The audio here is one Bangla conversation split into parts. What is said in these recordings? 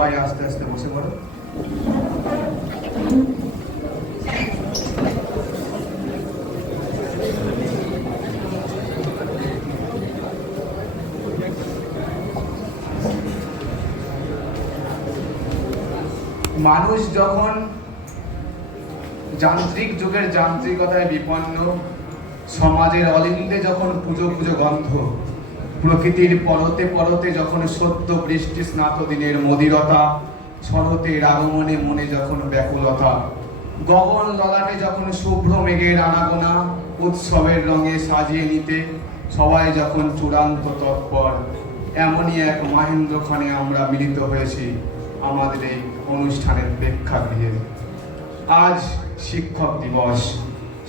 সবাই আস্তে আস্তে বসে পড়ো। মানুষ যখন যান্ত্রিক যুগের যান্ত্রিকতায় বিপন্ন, সমাজের অলিন্দে যখন পুজো পুজো গন্ধ, প্রকৃতির পরতে পরতে যখন সদ্য বৃষ্টি স্নাত দিনের মদিরতা, শরতের আগমনে মনে যখন ব্যাকুলতা, গগন ললাটে যখন শুভ্র মেঘের আনাগোনা, উৎসবের রঙে সাজিয়ে নিতে সবাই যখন চূড়ান্ত তৎপর, এমনই এক মহেন্দ্রক্ষণে আমরা মিলিত হয়েছি আমাদের এই অনুষ্ঠানের প্রেক্ষাগৃহে। আজ শিক্ষক দিবস।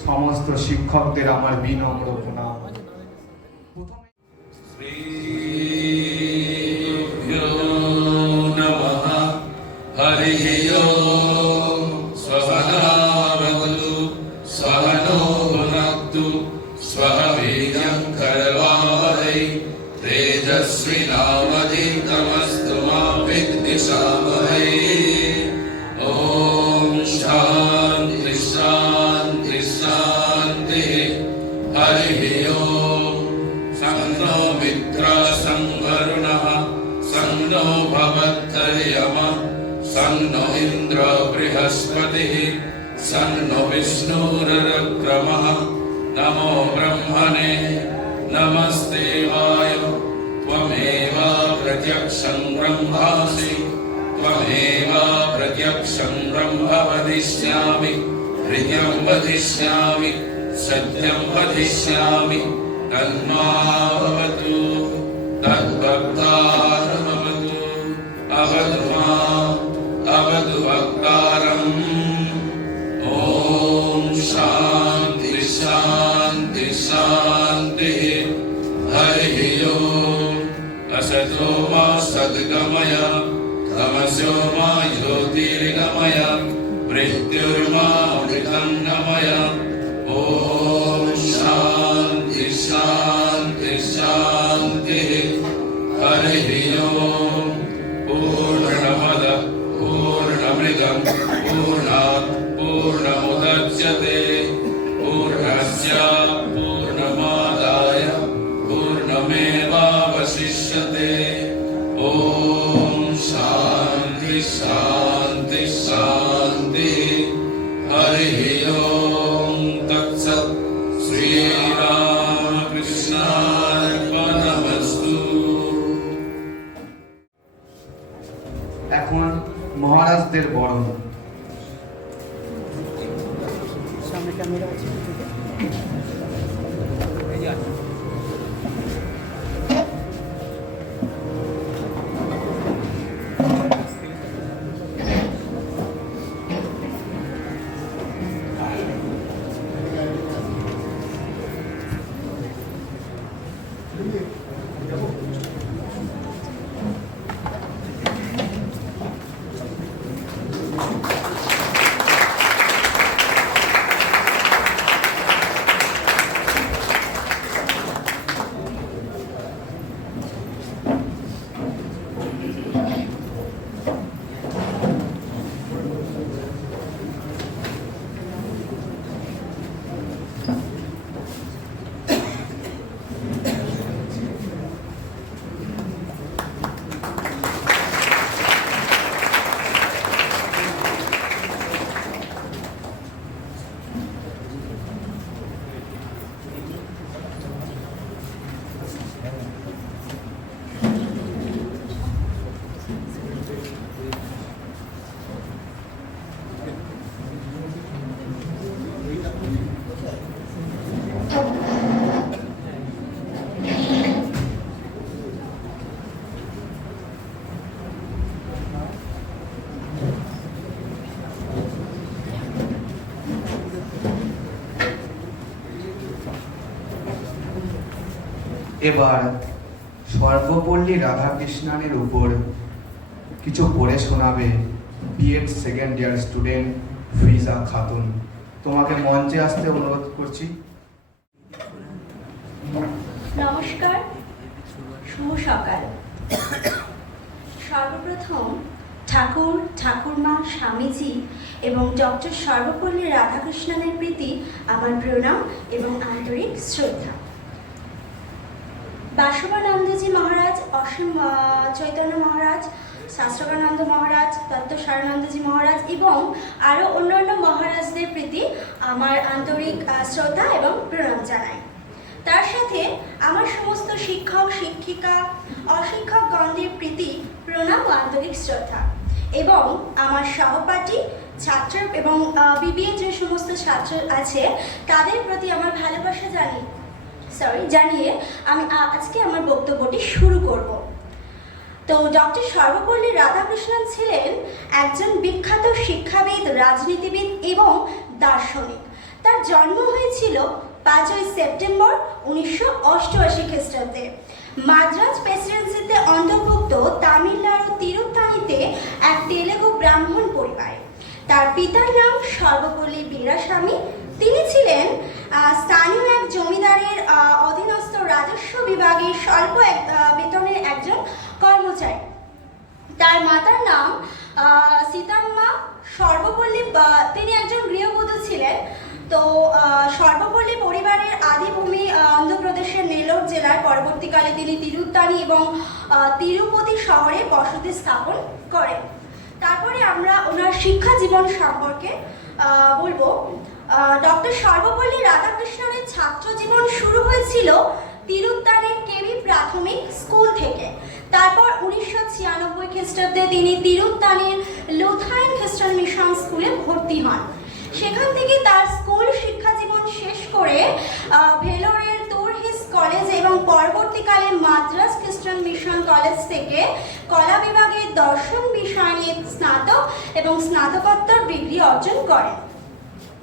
সমস্ত শিক্ষকদের আমার বিনম্র প্রণাম। तेजस्विनावधीतमस्तु मा विद्विषावहै। ॐ शान्ति शान्ति शान्तिः। हरिः ॐ। सन्नो मित्रः संवरुणः सन्नो भवत्तर्यमः सन्नो इन्द्रो बृहस्पतिः सन्नो विष्णुरुक्रमः। नमो ब्रह्मणे नमस्ते वाय। त्वमेव प्रत्यक्षं ब्रह्मासि त्वमेव प्रत्यक्षं ब्रह्म वदिष्यामि। हृदयं वदिष्यामि सत्यं वदिष्यामि। तन्मावतु तद्भक्तारमवतु। अवतु माम् अवतु वक्तारम्। ॐ शान्ति शान्ति शान्तिः। हरिः ॐ। असतो मा सद्गमय तमसो मा ज्योतिर्गमय मृत्युर्मा अमृतं गमय। ॐ शान्ति शान्ति शान्तिः। हरिः ॐ। पूर्णमदः पूर्णमिदं पूर्णात् पूर्णमुदच्यते पूर्णस्य पूर्णमादाय पूर्णमेवावशिष्यते। ॐ शान्ति शान्ति शान्तिः। हरिः ॐ। तत्सत्। श्रीरामकृष्णार्पणमस्तु। এখন মহারাজদের বরণ। সামনে ক্যামেরা আছে। এবার সর্বপল্লী রাধাকৃষ্ণানের উপর কিছু পড়ে শোনাবে B Ed second year student ফিজা Khatun. তোমাকে মঞ্চে আসতে অনুরোধ করছি। নমস্কার, শুভ সকাল। সর্বপ্রথম ঠাকুর, ঠাকুরমা, স্বামীজি এবং ডক্টর সর্বপল্লী রাধাকৃষ্ণনের প্রীতি আমার প্রণাম এবং আন্তরিক শ্রদ্ধা। বাসবানন্দজি মহারাজ, অসীম চৈতন্য মহারাজ, শাস্ত্রকানন্দ মহারাজ, তত্ত্বসারানন্দজি মহারাজ এবং আরও অন্যান্য মহারাজদের প্রীতি আমার আন্তরিক শ্রদ্ধা এবং প্রণাম জানাই। তার সাথে আমার সমস্ত শিক্ষক, শিক্ষিকা, অশিক্ষকগণদের প্রীতি, প্রণাম ও আন্তরিক শ্রদ্ধা এবং আমার সহপাঠী ছাত্র এবং বিবিএ যে সমস্ত ছাত্র আছে তাদের প্রতি আমার ভালোবাসা জানিয়ে আমি আজকে আমার বক্তব্যটি শুরু করব। তো ডক্টর সর্বপল্লী রাধাকৃষ্ণন ছিলেন একজন বিখ্যাত শিক্ষাবিদ, রাজনীতিবিদ এবং দার্শনিক। তার জন্ম হয়েছিল 5ই সেপ্টেম্বর 1988 খ্রিস্টাব্দে মাদ্রাজ প্রেসিডেন্সিতে অন্তর্ভুক্ত তামিলনাড়ু তিরুত্তানিতে এক তেলেগু ব্রাহ্মণ পরিবারে। তার পিতার নাম সর্বপল্লী বীরাস্বামী। তিনি ছিলেন স্থানীয় এক জমিদারের অধীনস্থ রাজস্ব বিভাগের স্বল্প বেতনের একজন কর্মচারী। তার মাতার নাম সীতাম্মা সর্বপল্লী, তিনি একজন গৃহবধূ ছিলেন। তো সর্বপল্লী পরিবারের আদিভূমি অন্ধ্রপ্রদেশের নেলোর জেলার, পরবর্তীকালে তিনি তিরুত্তানি এবং তিরুপতি শহরে বসতি স্থাপন করেন। তারপরে আমরা ওনার শিক্ষা জীবন সম্পর্কে বলবো। ডক্টর সর্বপল্লী রাধাকৃষ্ণনের ছাত্র জীবন শুরু হয়েছিল তিরুত্তানির কেবি প্রাথমিক স্কুল থেকে। তারপর 1996 খ্রিস্টাব্দে তিনি তিরুত্তানির লুথারান খ্রিস্টান মিশন স্কুলে ভর্তি হন। সেখান থেকে তার স্কুল শিক্ষা জীবন শেষ করে ভেলোরের তুরহিস কলেজ এবং পরবর্তীকালে মাদ্রাজ খ্রিস্টান মিশন কলেজ থেকে কলা বিভাগে দর্শন বিষয় নিয়ে স্নাতক এবং স্নাতকোত্তর ডিগ্রি অর্জন করেন।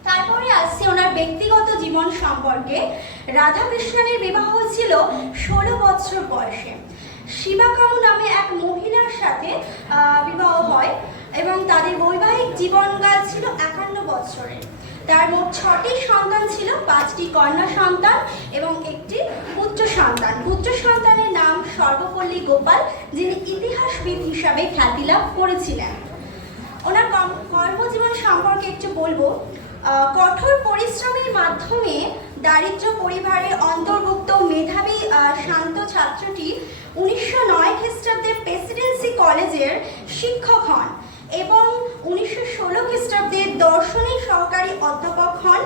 তারপরে আসছে ওনার ব্যক্তিগত জীবন সম্পর্কে। রাধাকৃষ্ণনের বিবাহ হয়েছিল 16 বছর বয়সে। শিবাকামু নামে এক মহিলার সাথে বিবাহ হয় এবং তাদের বৈবাহিক জীবনকাল ছিল 51 বছরের। তার মোট 6টি সন্তান ছিল, 5টি কন্যা সন্তান এবং একটি পুত্র সন্তান। পুত্র সন্তানের নাম সর্বপল্লী গোপাল, যিনি ইতিহাসবিদ হিসাবে খ্যাতি লাভ করেছিলেন। ওনার কর্মজীবন সম্পর্কে একটু বলবো। কঠোর পরিশ্রমের মাধ্যমে দারিদ্র পরিবারের অন্তর্ভুক্ত মেধাবী শান্ত ছাত্রটি 1909 খ্রিস্টাব্দে প্রেসিডেন্সি কলেজের শিক্ষক হন এবং 1916 খ্রিস্টাব্দে দর্শনের সহকারী অধ্যাপক হন।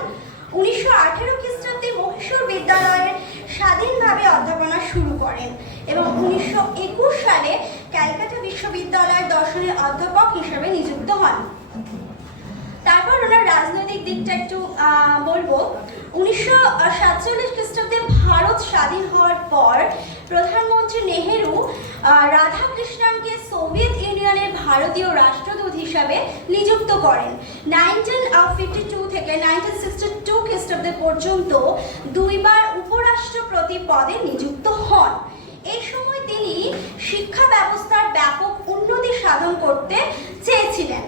1918 খ্রিস্টাব্দে মহীশূর বিদ্যালয়ের স্বাধীনভাবে অধ্যাপনা শুরু করেন এবং 1921 সালে ক্যালকাটা বিশ্ববিদ্যালয়ের দর্শনের অধ্যাপক হিসেবে নিযুক্ত হন। তারপর ওনার রাজনৈতিক দিকটা একটু বলবো। 1947 খ্রিস্টাব্দে ভারত স্বাধীন হওয়ার পর প্রধানমন্ত্রী নেহেরু রাধাকৃষ্ণনকে সোভিয়েত ইউনিয়নের ভারতীয় রাষ্ট্রদূত হিসাবে নিযুক্ত করেন। 1952 থেকে 1962 খ্রিস্টাব্দে পর্যন্ত 2বার উপরাষ্ট্রপতি পদে নিযুক্ত হন। এই সময় তিনি শিক্ষা ব্যবস্থার ব্যাপক উন্নতি সাধন করতে চেয়েছিলেন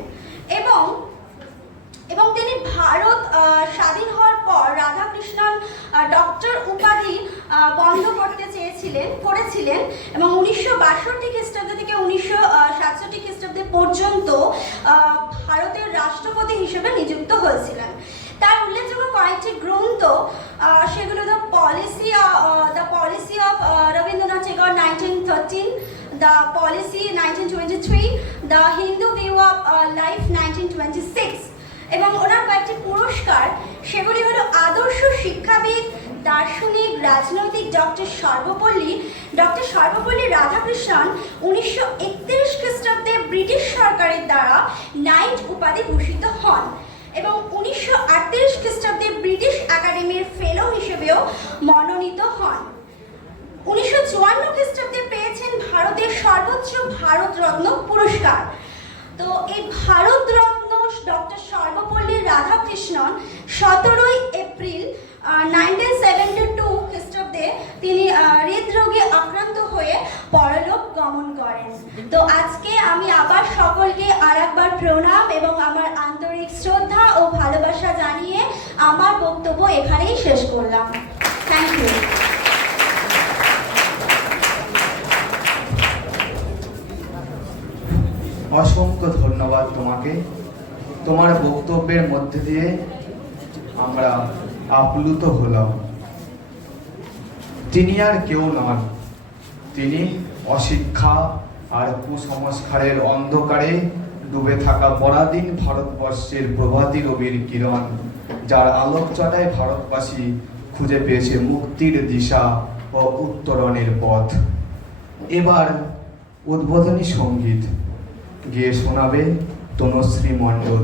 এবং তিনি ভারত স্বাধীন হওয়ার পর রাধাকৃষ্ণন ডক্টর উপাধি বন্ধ করেছিলেন এবং 1962 খ্রিস্টাব্দ থেকে 1967 খ্রিস্টাব্দে পর্যন্ত ভারতের রাষ্ট্রপতি হিসেবে নিযুক্ত হয়েছিলেন। তার উল্লেখযোগ্য কয়েকটি গ্রন্থ, সেগুলো the policy of Rabindranath Thakur 1913, the policy 1923, the Hindu view of life 1926 এবং ওনার কয়েকটি পুরস্কার, সেগুলি হলো আদর্শ শিক্ষাবিদ, দার্শনিক, রাজনৈতিক ডক্টর সর্বপল্লী রাধাকৃষ্ণন 1931 খ্রিস্টাব্দে ব্রিটিশ সরকারের দ্বারা নাইট উপাধি ভূষিত হন এবং 1938 খ্রিস্টাব্দে ব্রিটিশ একাডেমির ফেলো হিসেবেও মনোনীত হন। 1954 খ্রিস্টাব্দে পেয়েছেন ভারতের সর্বোচ্চ ভারতরত্ন পুরস্কার। তো এই ভারতরত্ন ডক্টর সর্বপল্লী রাধাকৃষ্ণন 17 এপ্রিল 1972 খ্রিস্টাব্দে তিনি হৃদরোগে আক্রান্ত হয়ে পরলোক গমন করেন। তো আজকে আমি আবার সকলকে আরেকবার প্রণাম এবং আমার আন্তরিক শ্রদ্ধা ও ভালোবাসা জানিয়ে আমার বক্তব্য এখানেই শেষ করলাম। Thank you. অসংখ্য ধন্যবাদ তোমাকে। তোমার বক্তব্যের মধ্যে দিয়ে আমরা আপ্লুত হলাম। তিনি আর কেউ নন, তিনি অশিক্ষা আর কুসংস্কারের অন্ধকারে ডুবে থাকা পরাধীন ভারতবর্ষের প্রভাতী রবির কিরণ, যার আলোকচটায় ভারতবাসী খুঁজে পেয়েছে মুক্তির দিশা ও উত্তরণের পথ। এবার উদ্বোধনী সঙ্গীত গেয়ে শোনাবে তনুশ্রী মণ্ডল।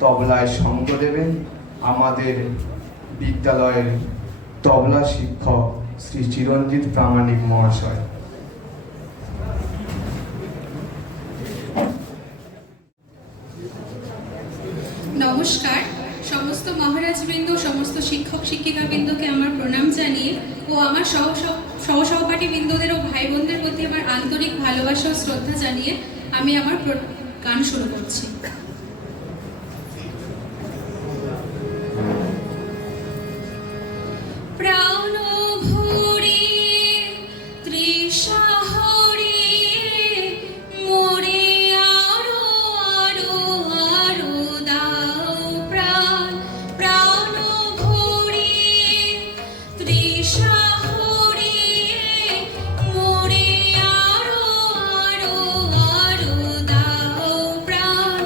তবলায় সঙ্গ দেবেন আমাদের বিদ্যালয়ের তবলা শিক্ষক শ্রী চিরঞ্জিত প্রামাণিক মহাশয়। নমস্কার। সমস্ত মহারাজবৃন্দ, সমস্ত শিক্ষক শিক্ষিকাবৃন্দকে আমার প্রণাম জানিয়ে ও আমার সহসহপাঠী বৃন্দদের ও ভাই বোনদের প্রতি আমার আন্তরিক ভালোবাসা ও শ্রদ্ধা জানিয়ে আমি আমার গান শুরু করছি। প্রাণ ভরে তৃষা হরে মোরে আরো আরো আরো দাও প্রাণ। প্রাণ ভরে তৃষা হরে মোরে আরো আরো আরো দাও প্রাণ।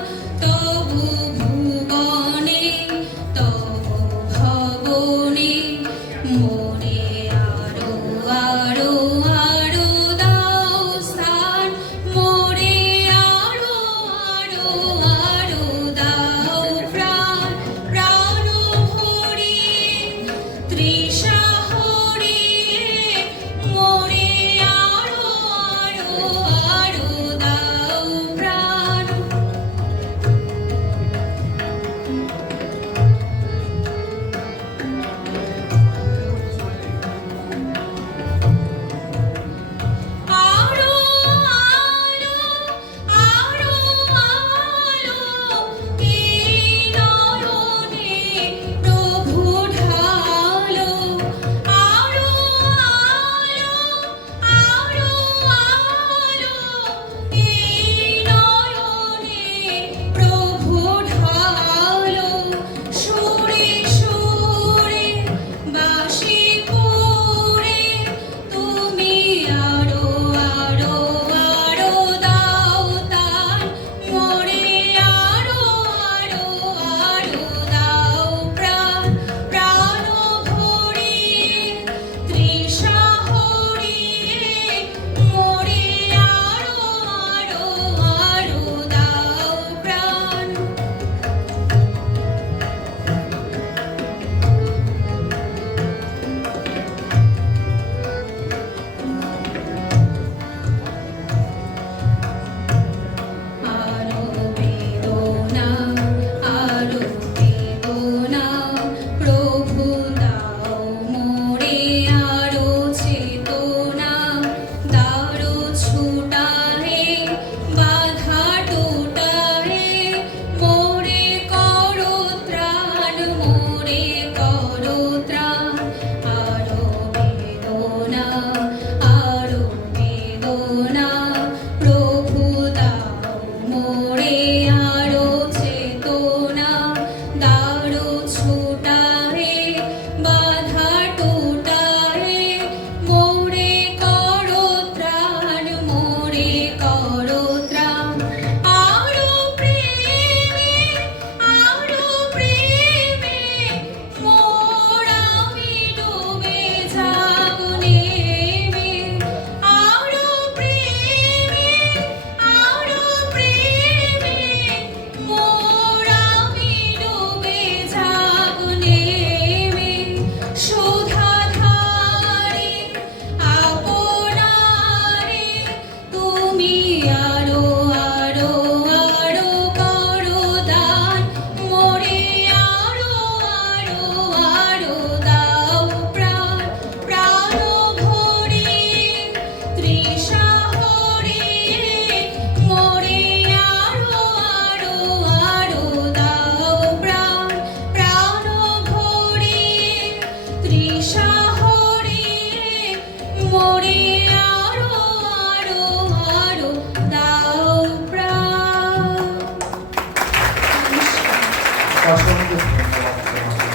অসংখ্য ধন্যবাদ তোমাকে।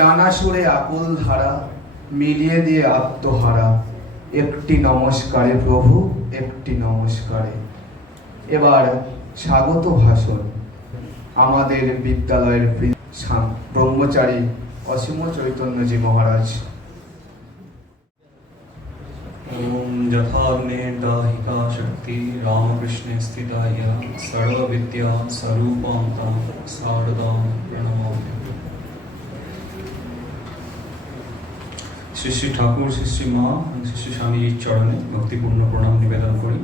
নানা সুরে আকুল ধারা মিলিয়ে দিয়ে আত্মহারা, একটি নমস্কারে প্রভু, একটি নমস্কারে। এবার স্বাগত ভাষণ আমাদের বিদ্যালয়ের ব্রহ্মচারী অসীম চৈতন্যজি মহারাজ। ओम यथाग्ने दाहिका शक्ति रामकृष्णे स्थिताय सर्वविद्या स्वरूपां तां शारदां प्रणमामि। শ্রী শ্রী ঠাকুর, শ্রী শ্রী মা, শ্রী শ্রী স্বামীজির চরণে ভক্তিপূর্ণ প্রণাম নিবেদন করি।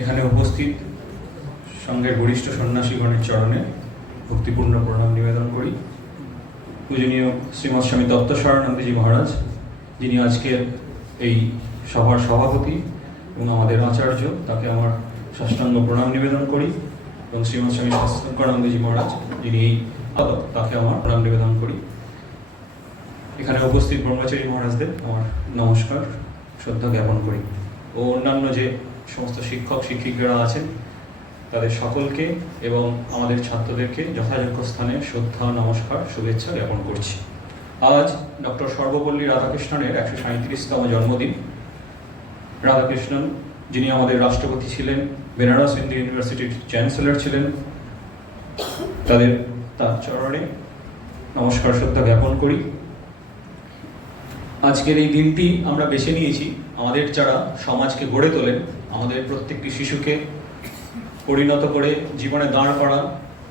এখানে উপস্থিত সঙ্গের বরিষ্ঠ সন্ন্যাসীগণের চরণে ভক্তিপূর্ণ প্রণাম নিবেদন করি। পূজনীয় শ্রীমৎ স্বামী দত্তসারানন্দজি মহারাজ, যিনি আজকের এই সভার সভাপতি এবং আমাদের আচার্য, তাকে আমার সাষ্টাঙ্গ প্রণাম নিবেদন করি। এবং শ্রীমৎ স্বামী শাস্ত্রানন্দজি মহারাজ, যিনি এই আদক, তাকে আমার প্রণাম নিবেদন করি। এখানে উপস্থিত ব্রহ্মচারী মহারাজদের আমার নমস্কার, শ্রদ্ধা জ্ঞাপন করি। ও অন্যান্য যে সমস্ত শিক্ষক শিক্ষিকারা আছেন তাদের সকলকে এবং আমাদের ছাত্রদেরকে যথাযোগ্য স্থানে শ্রদ্ধা, নমস্কার, শুভেচ্ছা জ্ঞাপন করছি। আজ ডক্টর সর্বপল্লী রাধাকৃষ্ণনের 137তম জন্মদিন। রাধাকৃষ্ণন, যিনি আমাদের রাষ্ট্রপতি ছিলেন, বেনারস হিন্দু ইউনিভার্সিটির চ্যান্সেলর ছিলেন, তার চরণে নমস্কার, শ্রদ্ধা জ্ঞাপন করি। আজকের এই দিনটি আমরা বেছে নিয়েছি আমাদের যারা সমাজকে গড়ে তোলেন, আমাদের প্রত্যেকটি শিশুকে পরিণত করে জীবনে দাঁড় করান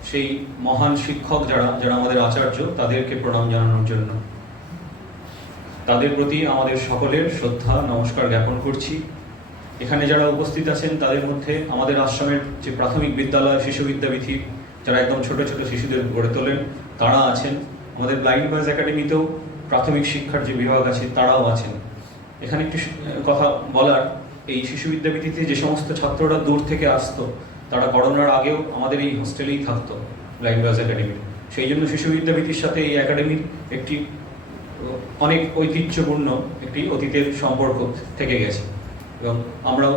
সেই মহান শিক্ষক যারা আমাদের আচার্য, তাদেরকে প্রণাম জানানোর জন্য। তাদের প্রতি আমাদের সকলের শ্রদ্ধা, নমস্কার জ্ঞাপন করছি। এখানে যারা উপস্থিত আছেন তাদের মধ্যে আমাদের আশ্রমের যে প্রাথমিক বিদ্যালয়, শিশু বিদ্যাপীঠি, যারা একদম ছোট ছোট শিশুদের গড়ে তোলেন, তারা আছেন। আমাদের ব্লাইন্ড বয়েজ একাডেমিতেও প্রাথমিক শিক্ষার যে বিভাগ আছে তারাও আছেন। এখানে একটি কথা বলার, এই শিশু বিদ্যাপীঠিতে যে সমস্ত ছাত্ররা দূর থেকে আসতো, তারা করোনার আগেও আমাদের এই হোস্টেলেই থাকতো, ব্লাইন্ড বয়েজ একাডেমি। সেই জন্য শিশু বিদ্যাপীঠির সাথে এই একাডেমির একটি অনেক ঐতিহ্যপূর্ণ একটি অতীতের সম্পর্ক থেকে গেছে এবং আমরাও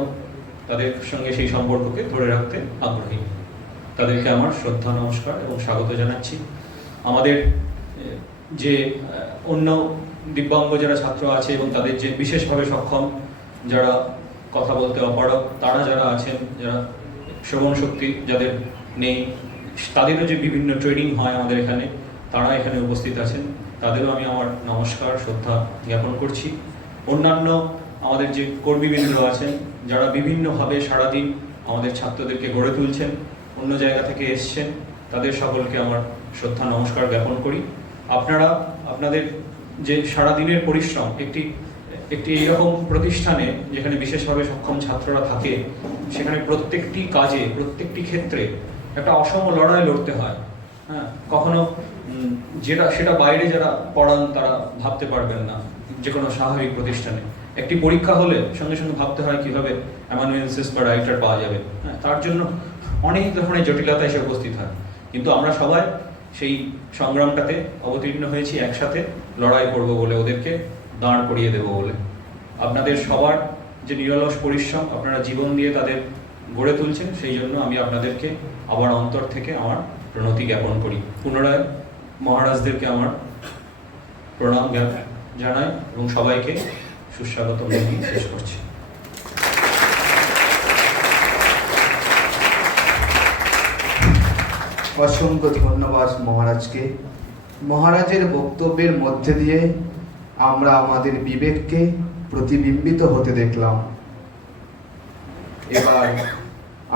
তাদের সঙ্গে সেই সম্পর্ককে ধরে রাখতে আগ্রহী। তাদেরকে আমার শ্রদ্ধা, নমস্কার এবং স্বাগত জানাচ্ছি। আমাদের যে অন্য দিব্যাঙ্গ যারা ছাত্র আছে এবং তাদের যে বিশেষভাবে সক্ষম, যারা কথা বলতে অপারগ, তারা যারা আছেন, যারা শ্রবণ শক্তি যাদের নেই, তাদেরও যে বিভিন্ন ট্রেনিং হয় আমাদের এখানে, তারা এখানে উপস্থিত আছেন। তাদেরও আমি আমার নমস্কার, শ্রদ্ধা জ্ঞাপন করছি। অন্যান্য আমাদের যে কর্মীবৃন্দ আছেন, যারা বিভিন্নভাবে সারাদিন আমাদের ছাত্রদেরকে গড়ে তুলছেন, অন্য জায়গা থেকে এসছেন, তাদের সকলকে আমার শ্রদ্ধা, নমস্কার জ্ঞাপন করি। আপনারা আপনাদের যে সারাদিনের পরিশ্রম, একটি এইরকম প্রতিষ্ঠানে যেখানে বিশেষভাবে সক্ষম ছাত্ররা থাকে, সেখানে প্রত্যেকটি কাজে, প্রত্যেকটি ক্ষেত্রে একটা অসম লড়াই লড়তে হয়। হ্যাঁ, কখনো সেটা বাইরে যারা পড়ান তারা ভাবতে পারবেন না। যে কোনো স্বাভাবিক প্রতিষ্ঠানে একটি পরীক্ষা হলে সঙ্গে সঙ্গে ভাবতে হয় কিভাবে অ্যামানুয়েন্সিস বা রাইটার পাওয়া যাবে। হ্যাঁ, তার জন্য অনেক ধরনের জটিলতা এসে উপস্থিত হয়, কিন্তু আমরা সবাই সেই সংগ্রামটাতে অবতীর্ণ হয়েছি, একসাথে লড়াই করব বলে, ওদেরকে দাঁড় করিয়ে দেব বলে। আপনাদের সবার যে নিরলস পরিশ্রম, আপনারা জীবন দিয়ে তাদের গড়ে তুলছেন, সেই জন্য আমি আপনাদেরকে আবার অন্তর থেকে আমার প্রণতি জ্ঞাপন করি। পুনরায় মহারাজদেরকে আমার প্রণাম জানাই এবং সবাইকে সুস্বাগত জানিয়ে শেষ করছি। অসংখ্য ধন্যবাদ মহারাজকে। মহারাজের বক্তব্যের মধ্যে দিয়ে আমরা আমাদের বিবেককে প্রতিবিম্বিত হতে দেখলাম। এবার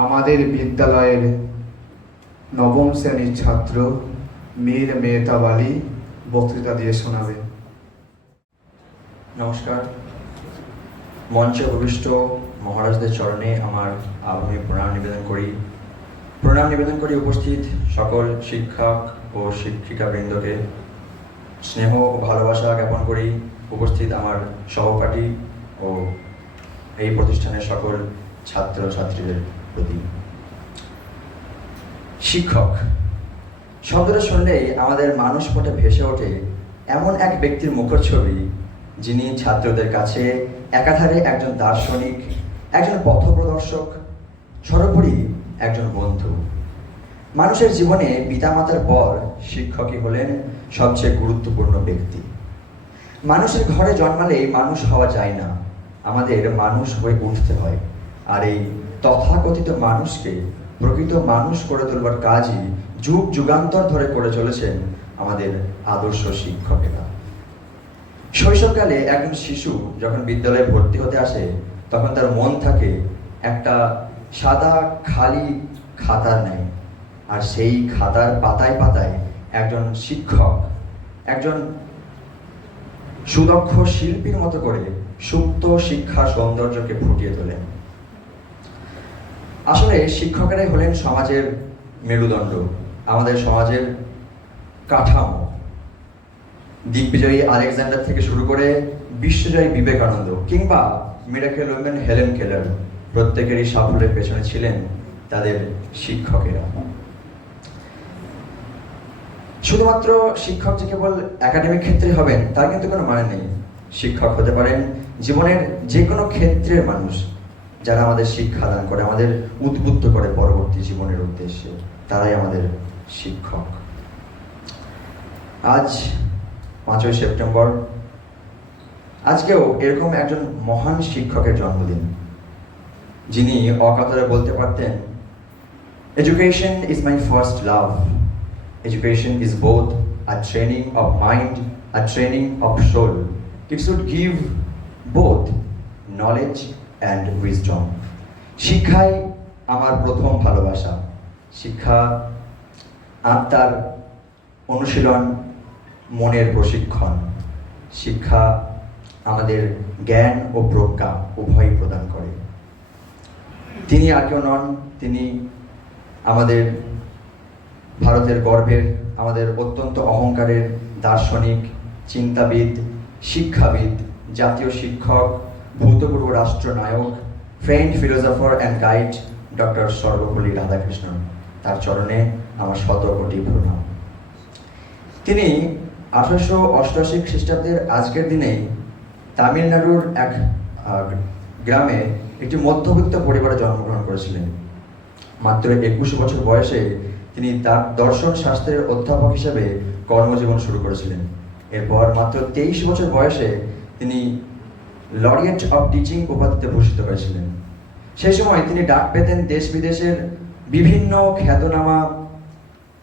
আমাদের বিদ্যালয়ের নবম শ্রেণীর ছাত্র মীর মেহতাব আলী বক্তৃতা দিয়ে শোনাবেন। নমস্কার। মঞ্চে উপবিষ্ট মহারাজদের চরণে আমার আবাহনী প্রণাম নিবেদন করি উপস্থিত সকল শিক্ষক ও শিক্ষিকাবৃন্দকে স্নেহ ও ভালোবাসা জ্ঞাপন করি উপস্থিত আমার সহপাঠী ও এই প্রতিষ্ঠানের সকল ছাত্র ছাত্রীদের প্রতি। শিক্ষক শব্দটা শুনলেই আমাদের মানসপটে ভেসে ওঠে এমন এক ব্যক্তির মুখচ্ছবি, যিনি ছাত্রদের কাছে একাধারে একজন দার্শনিক, একজন পথপ্রদর্শক, সর্বোপরি একজন বন্ধু। মানুষের জীবনে পিতামাতার পর শিক্ষকই হলেন সবচেয়ে গুরুত্বপূর্ণ ব্যক্তি। মানুষের ঘরে জন্মালেই মানুষ হওয়া যায় না, আমাদের মানুষ হয়ে উঠতে হয়। আর এই তথাকথিত মানুষকে প্রকৃত মানুষ করে তোলবার কাজই যুগ যুগান্তর ধরে করে চলেছেন আমাদের আদর্শ শিক্ষকেরা। শৈশবকালে একজন শিশু যখন বিদ্যালয়ে ভর্তি হতে আসে, তখন তার মন থাকে একটা সাদা খালি খাতার ন্যায়। আর সেই খাতার পাতায় পাতায় একজন শিক্ষক, একজন সুদক্ষ শিল্পীর মতো করে সুপ্ত শিক্ষা সৌন্দর্যকে ফুটিয়ে তোলেন। আসলে শিক্ষকেরাই হলেন সমাজের মেরুদণ্ড, আমাদের সমাজের কাঠামো। দিগ্বিজয়ী আলেকজান্ডার থেকে শুরু করে বিশ্বজয়ী বিবেকানন্দ কিংবা মিরাকেল উইমেন হেলেন কেলার, প্রত্যেকেরই সাফল্যের পেছনে ছিলেন তাদের শিক্ষকেরা। শুধুমাত্র শিক্ষক যে কেবল একাডেমিক ক্ষেত্রে হবেন তার কিন্তু কোনো মানে নেই। শিক্ষক হতে পারেন জীবনের যে কোনো ক্ষেত্রের মানুষ, যারা আমাদের শিক্ষা দান করে, আমাদের উদ্বুদ্ধ করে পরবর্তী জীবনের উদ্দেশ্যে, তারাই আমাদের শিক্ষক। আজ 5ই সেপ্টেম্বর, আজকেও এরকম একজন মহান শিক্ষকের জন্মদিন, যিনি অকাতরে বলতে পারতেন, education is my first love. Education is both a training of mind, a training of soul. It should give both knowledge and wisdom. শিক্ষাই আমার প্রথম ভালোবাসা। শিক্ষা আত্মার অনুশীলন, মনের প্রশিক্ষণ। শিক্ষা আমাদের জ্ঞান ও প্রজ্ঞা উভয়ই প্রদান করে। তিনি আর কেউ নন, তিনি আমাদের ভারতের গর্বের, আমাদের অত্যন্ত অহংকারের দার্শনিক, চিন্তাবিদ, শিক্ষাবিদ, জাতীয় শিক্ষক, ভূতপূর্ব রাষ্ট্রনায়ক, friend philosopher and guide doctor Sarvepalli Radhakrishnan. তার চরণে আমার 100 কোটি প্রণাম। তিনি 1888 খ্রিস্টাব্দের আজকের দিনেই তামিলনাড়ুর এক গ্রামে একটি মধ্যবিত্ত পরিবারে জন্মগ্রহণ করেছিলেন। মাত্র 21 বছর বয়সে তিনি তার দর্শন শাস্ত্রের অধ্যাপক হিসেবে কর্মজীবন শুরু করেছিলেন। এরপর মাত্র 23 বছর বয়সে তিনি লরিয়েট অফ টিচিং উপাধিতে ভূষিত হয়েছিলেন। সেই সময় তিনি ডাক পেতেন দেশ বিদেশের বিভিন্ন খ্যাতনামা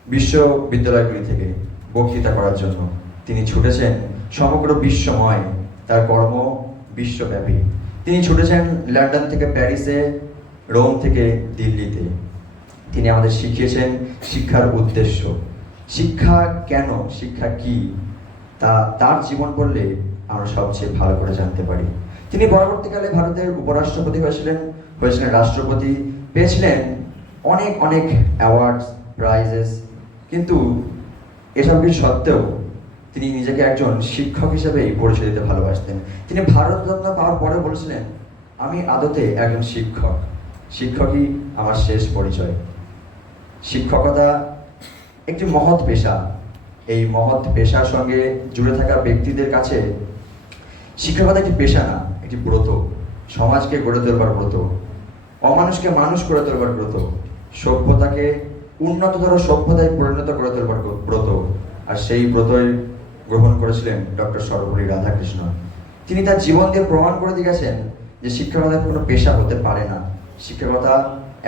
বিশ্ববিদ্যালয়গুলি থেকে বক্তৃতা করার জন্য। তিনি ছুটেছেন সমগ্র বিশ্বময়, তার কর্ম বিশ্বব্যাপী। তিনি ছুটেছেন লন্ডন থেকে প্যারিসে, রোম থেকে দিল্লিতে। তিনি আমাদের শিখিয়েছেন শিক্ষার উদ্দেশ্য, শিক্ষা কেন, শিক্ষা কি, তা তার জীবন পড়লে আমরা সবচেয়ে ভালো করে জানতে পারি। তিনি পরবর্তীকালে ভারতের উপরাষ্ট্রপতি হয়েছিলেন রাষ্ট্রপতি, পেয়েছিলেন অনেক অনেক অ্যাওয়ার্ডস, প্রাইজেস। কিন্তু এসব কিছু সত্ত্বেও তিনি নিজেকে একজন শিক্ষক হিসেবেই পরিচয় দিতে ভালোবাসতেন। তিনি ভারতরত্ন পাওয়ার পরেও বলেছিলেন, আমি আদতে একজন শিক্ষক, শিক্ষকই আমার শেষ পরিচয়। শিক্ষকতা একটি মহৎ পেশা। এই মহৎ পেশার সঙ্গে জুড়ে থাকা ব্যক্তিদের কাছে শিক্ষকতা একটি পেশা না, একটি ব্রত। সমাজকে গড়ে তোলবার ব্রত, অমানুষকে মানুষ করে তোলবার ব্রত, সভ্যতাকে উন্নততর সভ্যতায় পরিণত করে তোলবার ব্রত। আর সেই ব্রতই গ্রহণ করেছিলেন ডক্টর সর্বপল্লী রাধাকৃষ্ণ। তিনি তার জীবন দিয়ে প্রমাণ করে দিয়ে গেছেন যে শিক্ষকতা কোনো পেশা হতে পারে না, শিক্ষকতা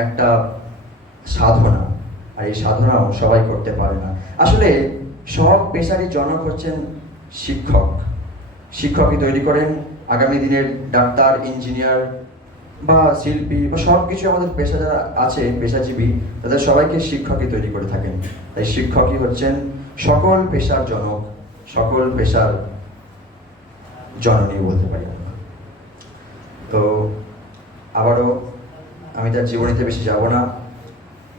একটা সাধনা, আর এই সাধনাও সবাই করতে পারে না। আসলে সব পেশারই জনক হচ্ছেন শিক্ষক। শিক্ষকই তৈরি করেন আগামী দিনের ডাক্তার, ইঞ্জিনিয়ার বা শিল্পী বা সব কিছু। আমাদের পেশা যারা আছে, পেশাজীবী, তাদের সবাইকে শিক্ষকই তৈরি করে থাকেন। তাই শিক্ষকই হচ্ছেন সকল পেশার জনক, সকল পেশার জননী বলতে পারি আমরা। তো আবারও আমি তার জীবনীতে বেশি যাব না,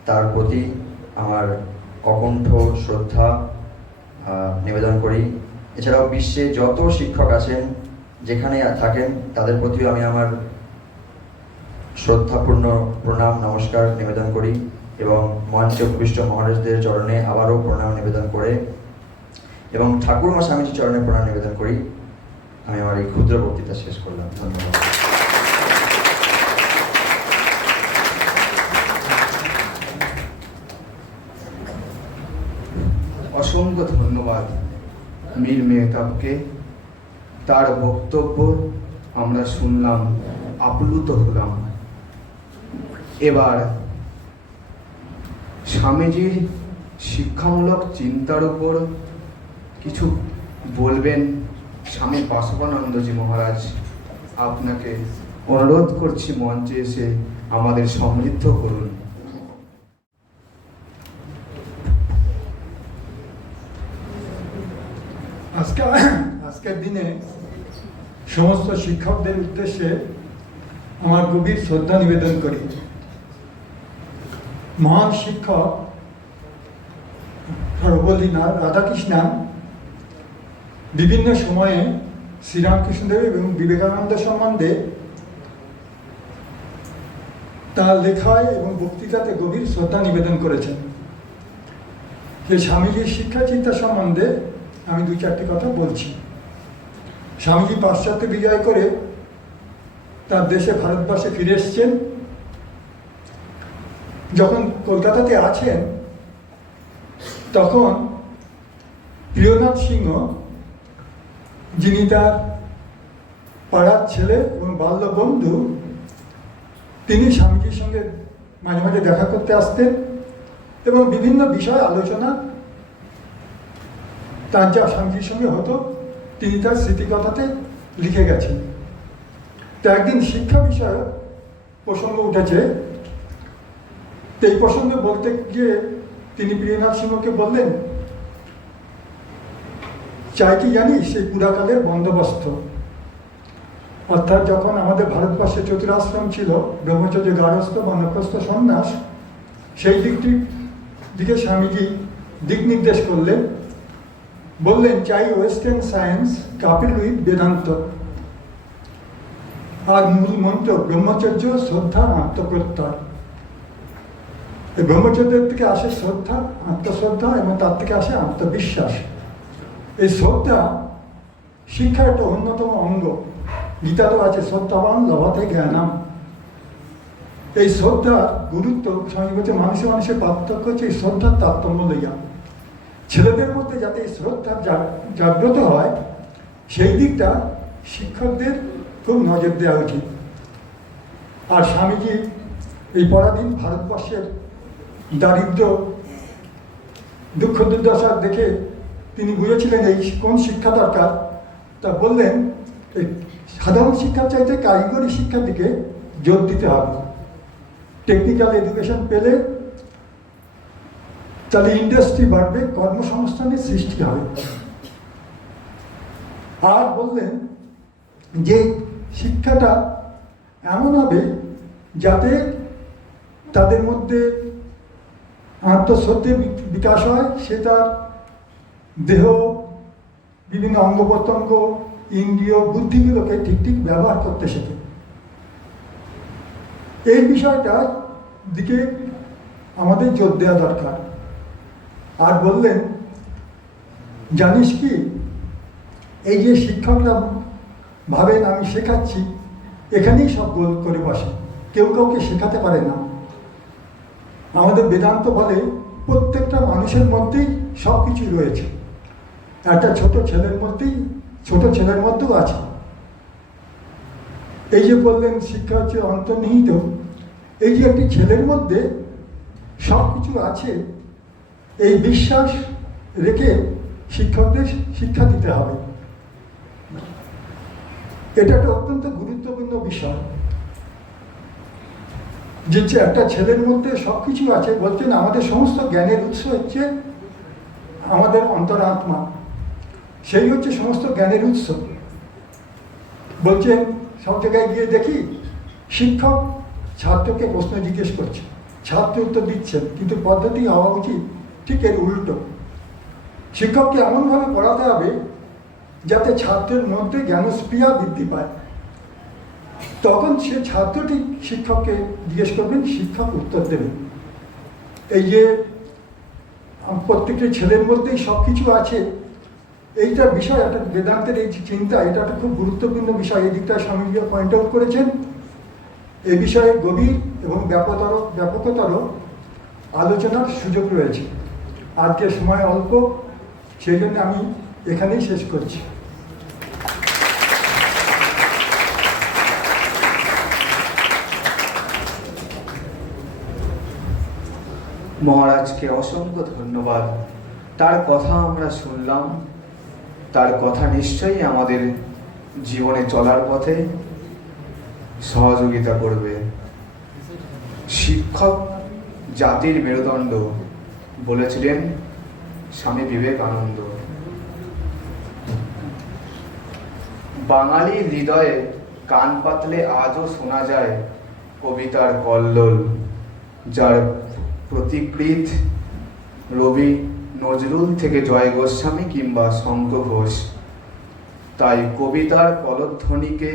তার প্রতি আমার অকুণ্ঠ শ্রদ্ধা নিবেদন করি। এছাড়াও বিশ্বে যত শিক্ষক আছেন, যেখানে থাকেন, তাদের প্রতিও আমি আমার শ্রদ্ধাপূর্ণ প্রণাম নমস্কার নিবেদন করি এবং মঞ্চ উপবিষ্ট মহারাজদের চরণে আবারও প্রণাম নিবেদন করে এবং ঠাকুরমা স্বামীজির চরণে প্রণাম নিবেদন করি আমি আমার এই ক্ষুদ্র বক্তৃতা শেষ করলাম। ধন্যবাদ। অসংখ্য ধন্যবাদ মীর মেহতাবকে। তার বক্তব্য আমরা শুনলাম, আপ্লুত হলাম। এবার স্বামীজির শিক্ষামূলক চিন্তার উপর কিছু বলবেন স্বামী বাসবানন্দজি মহারাজ। আপনাকে অনুরোধ করছি মঞ্চে এসে আমাদের সমৃদ্ধ করুন। আজকের দিনে সমস্ত শিক্ষকদের উদ্দেশ্যে আমার গভীর শ্রদ্ধা নিবেদন করি। মহান শিক্ষক সর্বপল্লী রাধাকৃষ্ণন বিভিন্ন সময়ে শ্রীরামকৃষ্ণদেব এবং বিবেকানন্দ সম্বন্ধে তার লেখায় এবং বক্তৃতাতে গভীর শ্রদ্ধা নিবেদন করেছেন। যে স্বামীজির শিক্ষা চিন্তা সম্বন্ধে আমি দু চারটি কথা বলছি। স্বামীজি পাশ্চাত্য বিজয় করে তার দেশে ভারতবর্ষে ফিরে এসছেন। যখন কলকাতাতে আছেন তখন প্রিয়নাথ সিংহ, যিনি তার পাড়ার ছেলে এবং বাল্য বন্ধু, তিনি স্বামীজির সঙ্গে মাঝে মাঝে দেখা করতে আসতেন এবং বিভিন্ন বিষয় আলোচনা তার যা স্বামীজির সঙ্গে হতো তিনি তার স্মৃতিকথাতে লিখে গেছেন। তো একদিন শিক্ষা বিষয়ক প্রসঙ্গ উঠেছে। তো এই প্রসঙ্গে বলতে গিয়ে তিনি প্রিয়নাথ সিংহকে বললেন, চাই কি জানিস সেই পুরাকালের বন্দোবস্ত। অর্থাৎ যখন আমাদের ভারতবর্ষে চতুরাশ্রম ছিল, ব্রহ্মচর্য, গারস্থ, বানপ্রস্থ, সন্ন্যাস, সেই দিকে স্বামীজি দিক নির্দেশ করলেন। বললেন, চাই western science coupled with Vedanta. আর মূল মন্ত্র ব্রহ্মচর্য, শ্রদ্ধা, আত্মপ্রত্যয়। এই ব্রহ্মচর্যের থেকে আসে শ্রদ্ধা, আত্মশ্রদ্ধা এবং তার থেকে আসে আত্মবিশ্বাস। এই শ্রদ্ধা শিক্ষার একটা অন্যতম অঙ্গ। গীতারও আছে শ্রদ্ধাবান লভাতে জ্ঞানাম। এই শ্রদ্ধার গুরুত্ব স্বামী বলছে মানুষে মানুষের পার্থক্য হচ্ছে এই শ্রদ্ধার তারতম্য লইয়া। ছেলেদের মধ্যে যাতে এই শ্রদ্ধা জাগ্রত হয় সেই দিকটা শিক্ষকদের খুব নজর দেওয়া উচিত। আর স্বামীজি এই পরাধীন ভারতবর্ষের দারিদ্র, দুঃখ দুর্দশা দেখে তিনি বুঝেছিলেন এই কোন শিক্ষা দরকার। তা বললেন, এই সাধারণ শিক্ষার চাইতে কারিগরি শিক্ষার দিকে জোর দিতে হবে। টেকনিক্যাল এডুকেশন পেলে তাহলে ইন্ডাস্ট্রি বাড়বে, কর্মসংস্থানের সৃষ্টি হবে। আর বললেন যে শিক্ষাটা এমন হবে যাতে তাদের মধ্যে আত্মসত্যের বিকাশ হয়, সে তার দেহ, বিভিন্ন অঙ্গ প্রত্যঙ্গ, ইন্দ্রিয়, বুদ্ধিগুলোকে ঠিক ঠিক ব্যবহার করতে শেখে। এই বিষয়টার দিকে আমাদের জোর দেওয়া দরকার। আর বললেন, জানিস কি, এই যে শিক্ষকরা ভাবেন আমি শেখাচ্ছি, এখানেই সব গোল করে বসে, কেউ কাউকে শেখাতে পারে না। আমাদের বেদান্ত বলে প্রত্যেকটা মানুষের মধ্যেই সব কিছু রয়েছে। একটা ছোট ছেলের মধ্যেও আছে। এই যে বললেন শিক্ষা হচ্ছে অন্তর্নিহিত, এই যে একটি ছেলের মধ্যে সব কিছু আছে, এই বিশ্বাস রেখে শিক্ষকদের শিক্ষা দিতে হবে। এটা একটা অত্যন্ত গুরুত্বপূর্ণ বিষয় যে একটা ছেলের মধ্যে সব কিছু আছে। বলছেন আমাদের সমস্ত জ্ঞানের উৎস হচ্ছে আমাদের অন্তরাত্মা, সেই হচ্ছে সমস্ত জ্ঞানের উৎস। বলছেন সব জায়গায় গিয়ে দেখি শিক্ষক ছাত্রকে প্রশ্ন জিজ্ঞেস করছে, ছাত্র উত্তর দিচ্ছেন, কিন্তু পদ্ধতি হওয়া উচিত ঠিক এর উল্টো। শিক্ষককে এমনভাবে পড়াতে হবে যাতে ছাত্রের মধ্যে জ্ঞানস্পৃহা বৃদ্ধি পায়। তখন সে ছাত্রটি শিক্ষককে জিজ্ঞেস করবেন, শিক্ষক উত্তর দেবেন। এই যে প্রত্যেকটি ছেলের মধ্যেই সব কিছু আছে, এইটা বিষয় একটা বেদান্তের এই চিন্তা, এটা একটা খুব গুরুত্বপূর্ণ বিষয়। এই দিকটা স্বামীজি পয়েন্ট আউট করেছেন। এ বিষয়ে গভীর এবং ব্যাপকতর আলোচনার সুযোগ রয়েছে। আজকে সময় অল্প, সেই জন্য আমি এখানেই শেষ করছি। মহারাজকে অসংখ্য ধন্যবাদ। তার কথা আমরা শুনলাম, তার কথা নিশ্চয়ই আমাদের জীবনে চলার পথে সহযোগিতা করবে। শিক্ষক জাতির মেরুদণ্ড বলেছিলেন স্বামী বিবেকানন্দ। বাঙালির হৃদয়ে কান পাতলে আজও শোনা যায় কবিতার কল্লোল, যার প্রতিকৃত রবি নজরুল থেকে জয় গোস্বামী কিংবা শঙ্খ ঘোষ। তাই কবিতার কলধ্বনিকে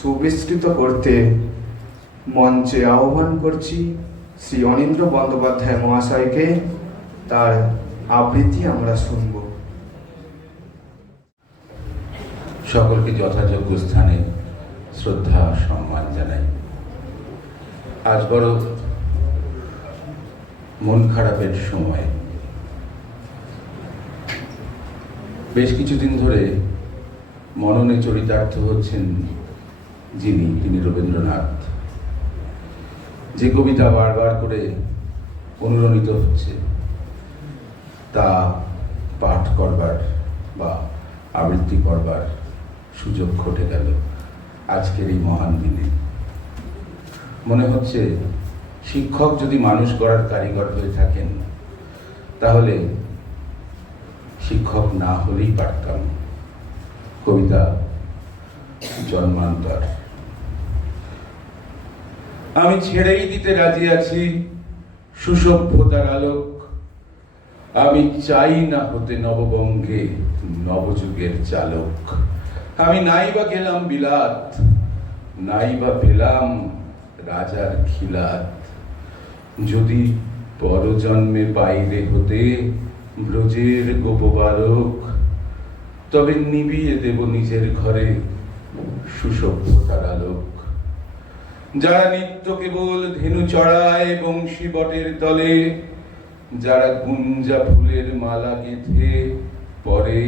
সুবিস্তৃত করতে মঞ্চে আহ্বান করছি শ্রী অনীন্দ্র বন্দ্যোপাধ্যায় মহাশয়কে। তার আবৃত্তি আমরা শুনব। সকলকে যথাযোগ্য স্থানে শ্রদ্ধা সম্মান জানাই। আজ বড় মন খারাপের সময়। বেশ কিছুদিন ধরে মননে চরিতার্থ হচ্ছেন তিনি রবীন্দ্রনাথ। যে কবিতা বারবার করে অনুরণিত হচ্ছে তা পাঠ করবার বা আবৃত্তি করবার সুযোগ ঘটে গেল আজকের এই মহান দিনে। মনে হচ্ছে শিক্ষক যদি মানুষ গড়ার কারিগর হয়ে থাকেন তাহলে শিক্ষক না হলেই পারতাম। কবিতা জন্মান্তর। আমি ছেড়েই দিতে রাজি আছি সুসভ্যতার আলোক। আমি চাই না হতে নববঙ্গে নবযুগের চালক। আমি নাই বা গেলাম বিলাত, নাই বা পেলাম রাজার খিলাত। যদি পরজন্মে বাইরে হতে ব্রজের গোপবালক, তবে নিবিয়ে দেব নিজের ঘরে সুসভ্যতার আলোক। যারা নিত্য কেবল ধেনু চড়ায় বংশী বটের তলে, যারা গুঞ্জা ফুলের মালা গেঁথে পরে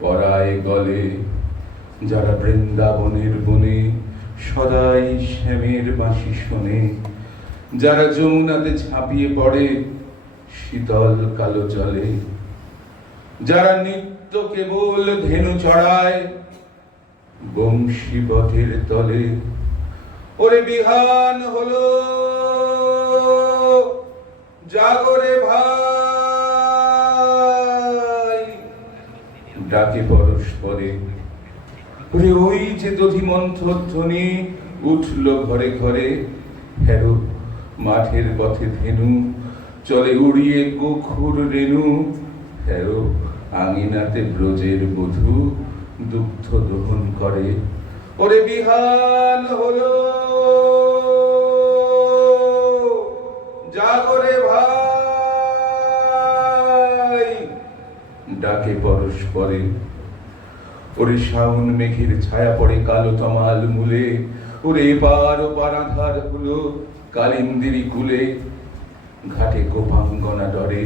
পরায় গলে, যারা বৃন্দাবনের বনে সদাই শ্যামের বাঁশি শোনে, যারা যমুনাতে ঝাঁপিয়ে পড়ে শীতল কালো জলে, যারা নিত্য কেবল ধেনু চড়ায় বংশী বটের তলে। ওরে বিহান হলো জাগরে ভাই, ডাকে পরস্পরে। ওরে ওই যে দধিমন্থর ধ্বনি উঠল ঘরে ঘরে। হেরো মাঠের পথে ধেনু চলে উড়িয়ে গোখুর রেণু। হেরো আঙিনাতে ব্রজের বধূ দুগ্ধ দহন করে। ওরে বিহান হলো জাগরে ভাই, ডাকে পরস্পরে। ওরে শাওন মেঘের ছায়া পড়ে কালো তমাল মূলে। ওরে এপার ওপার আঁধার হলো কালিন্দিরি কুলে। ঘাটে গোপাঙ্গনা ডরে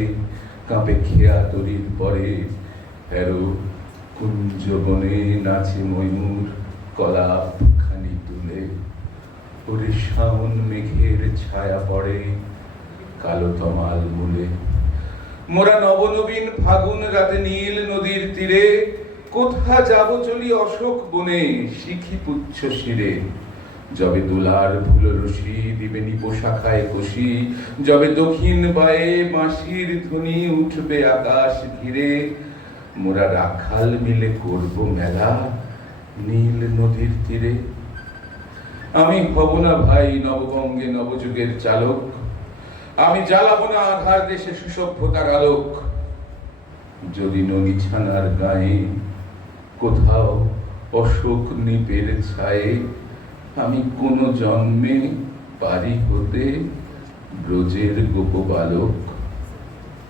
কাঁপে খেয়া তরির পরে। হেরো কুঞ্জ বনে নাচে ময়ূর কলাপ খানি তুলে। ওরে শাওন মেঘের ছায়া পড়ে কালো তমাল মূলে। মোরা নবনবীন ফাগুন রাতে নীল নদীর তীরে, কোথা যাব চলি অশোক বনে শিখি পুচ্ছ শিরে। যবে দোলার ফুল রশি দিবেনি পোশাখায় কষি, যবে দক্ষিণ বায়ে বাঁশির ধ্বনি উঠবে আকাশ ঘিরে। মোরা রাখাল মিলে করব মেলা নীল নদীর তীরে। আমি হব না ভাই নববঙ্গে নবযুগের চালক। আমি জ্বালাবো না আধার দেশে সুসভ্যতার আলোক। যদি ননিছানার গায়ে কোথাও অশোক নিপের ছায়ে, আমি কোন জন্মে পারি হতে ব্রজের গোপবালক।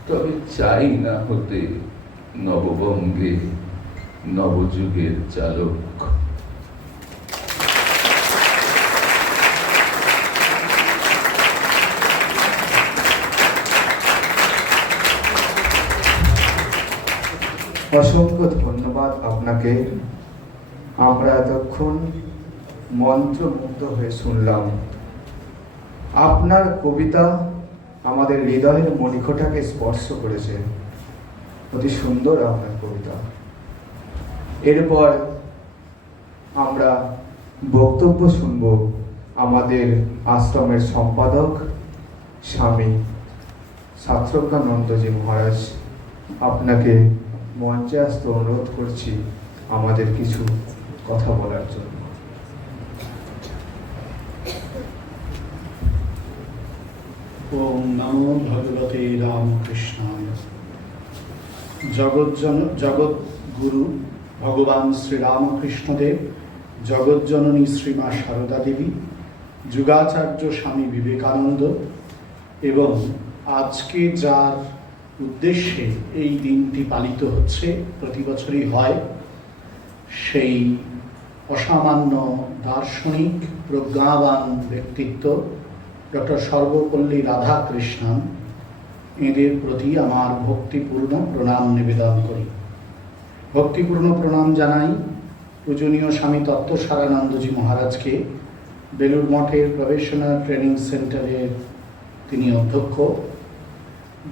তবে চাই না হতে নববঙ্গে নবযুগের চালক। অসংখ্য ধন্যবাদ আপনাকে। আমরা এতক্ষণ মন্ত্রমুগ্ধ হয়ে শুনলাম। আপনার কবিতা আমাদের হৃদয়ের মণিকোঠাকে স্পর্শ করেছে। অতি সুন্দর আপনার কবিতা। এরপর আমরা বক্তব্য শুনব আমাদের আশ্রমের সম্পাদক স্বামী শাস্ত্রজ্ঞানন্দজি মহারাজ। আপনাকে মঞ্চে আসতে অনুরোধ করছি আমাদের কিছু কথা বলার জন্য। ওম নমো ভগবতে রামকৃষ্ণায়। জগৎগুরু ভগবান শ্রীরামকৃষ্ণদেব, জগৎজননী শ্রীমা সারদা দেবী, যুগাচার্য স্বামী বিবেকানন্দ এবং আজকে যার উদ্দেশ্যে এই দিনটি পালিত হচ্ছে, প্রতি বছরই হয়, সেই অসামান্য দার্শনিক প্রজ্ঞাবান ব্যক্তিত্ব ডক্টর সর্বপল্লী রাধাকৃষ্ণন, এদের প্রতি আমার ভক্তিপূর্ণ প্রণাম নিবেদন করি। ভক্তিপূর্ণ প্রণাম জানাই পূজনীয় স্বামী তত্ত্বসারানন্দজি মহারাজকে। বেলুড় মঠের প্রফেশনাল ট্রেনিং সেন্টারের তিনি অধ্যক্ষ।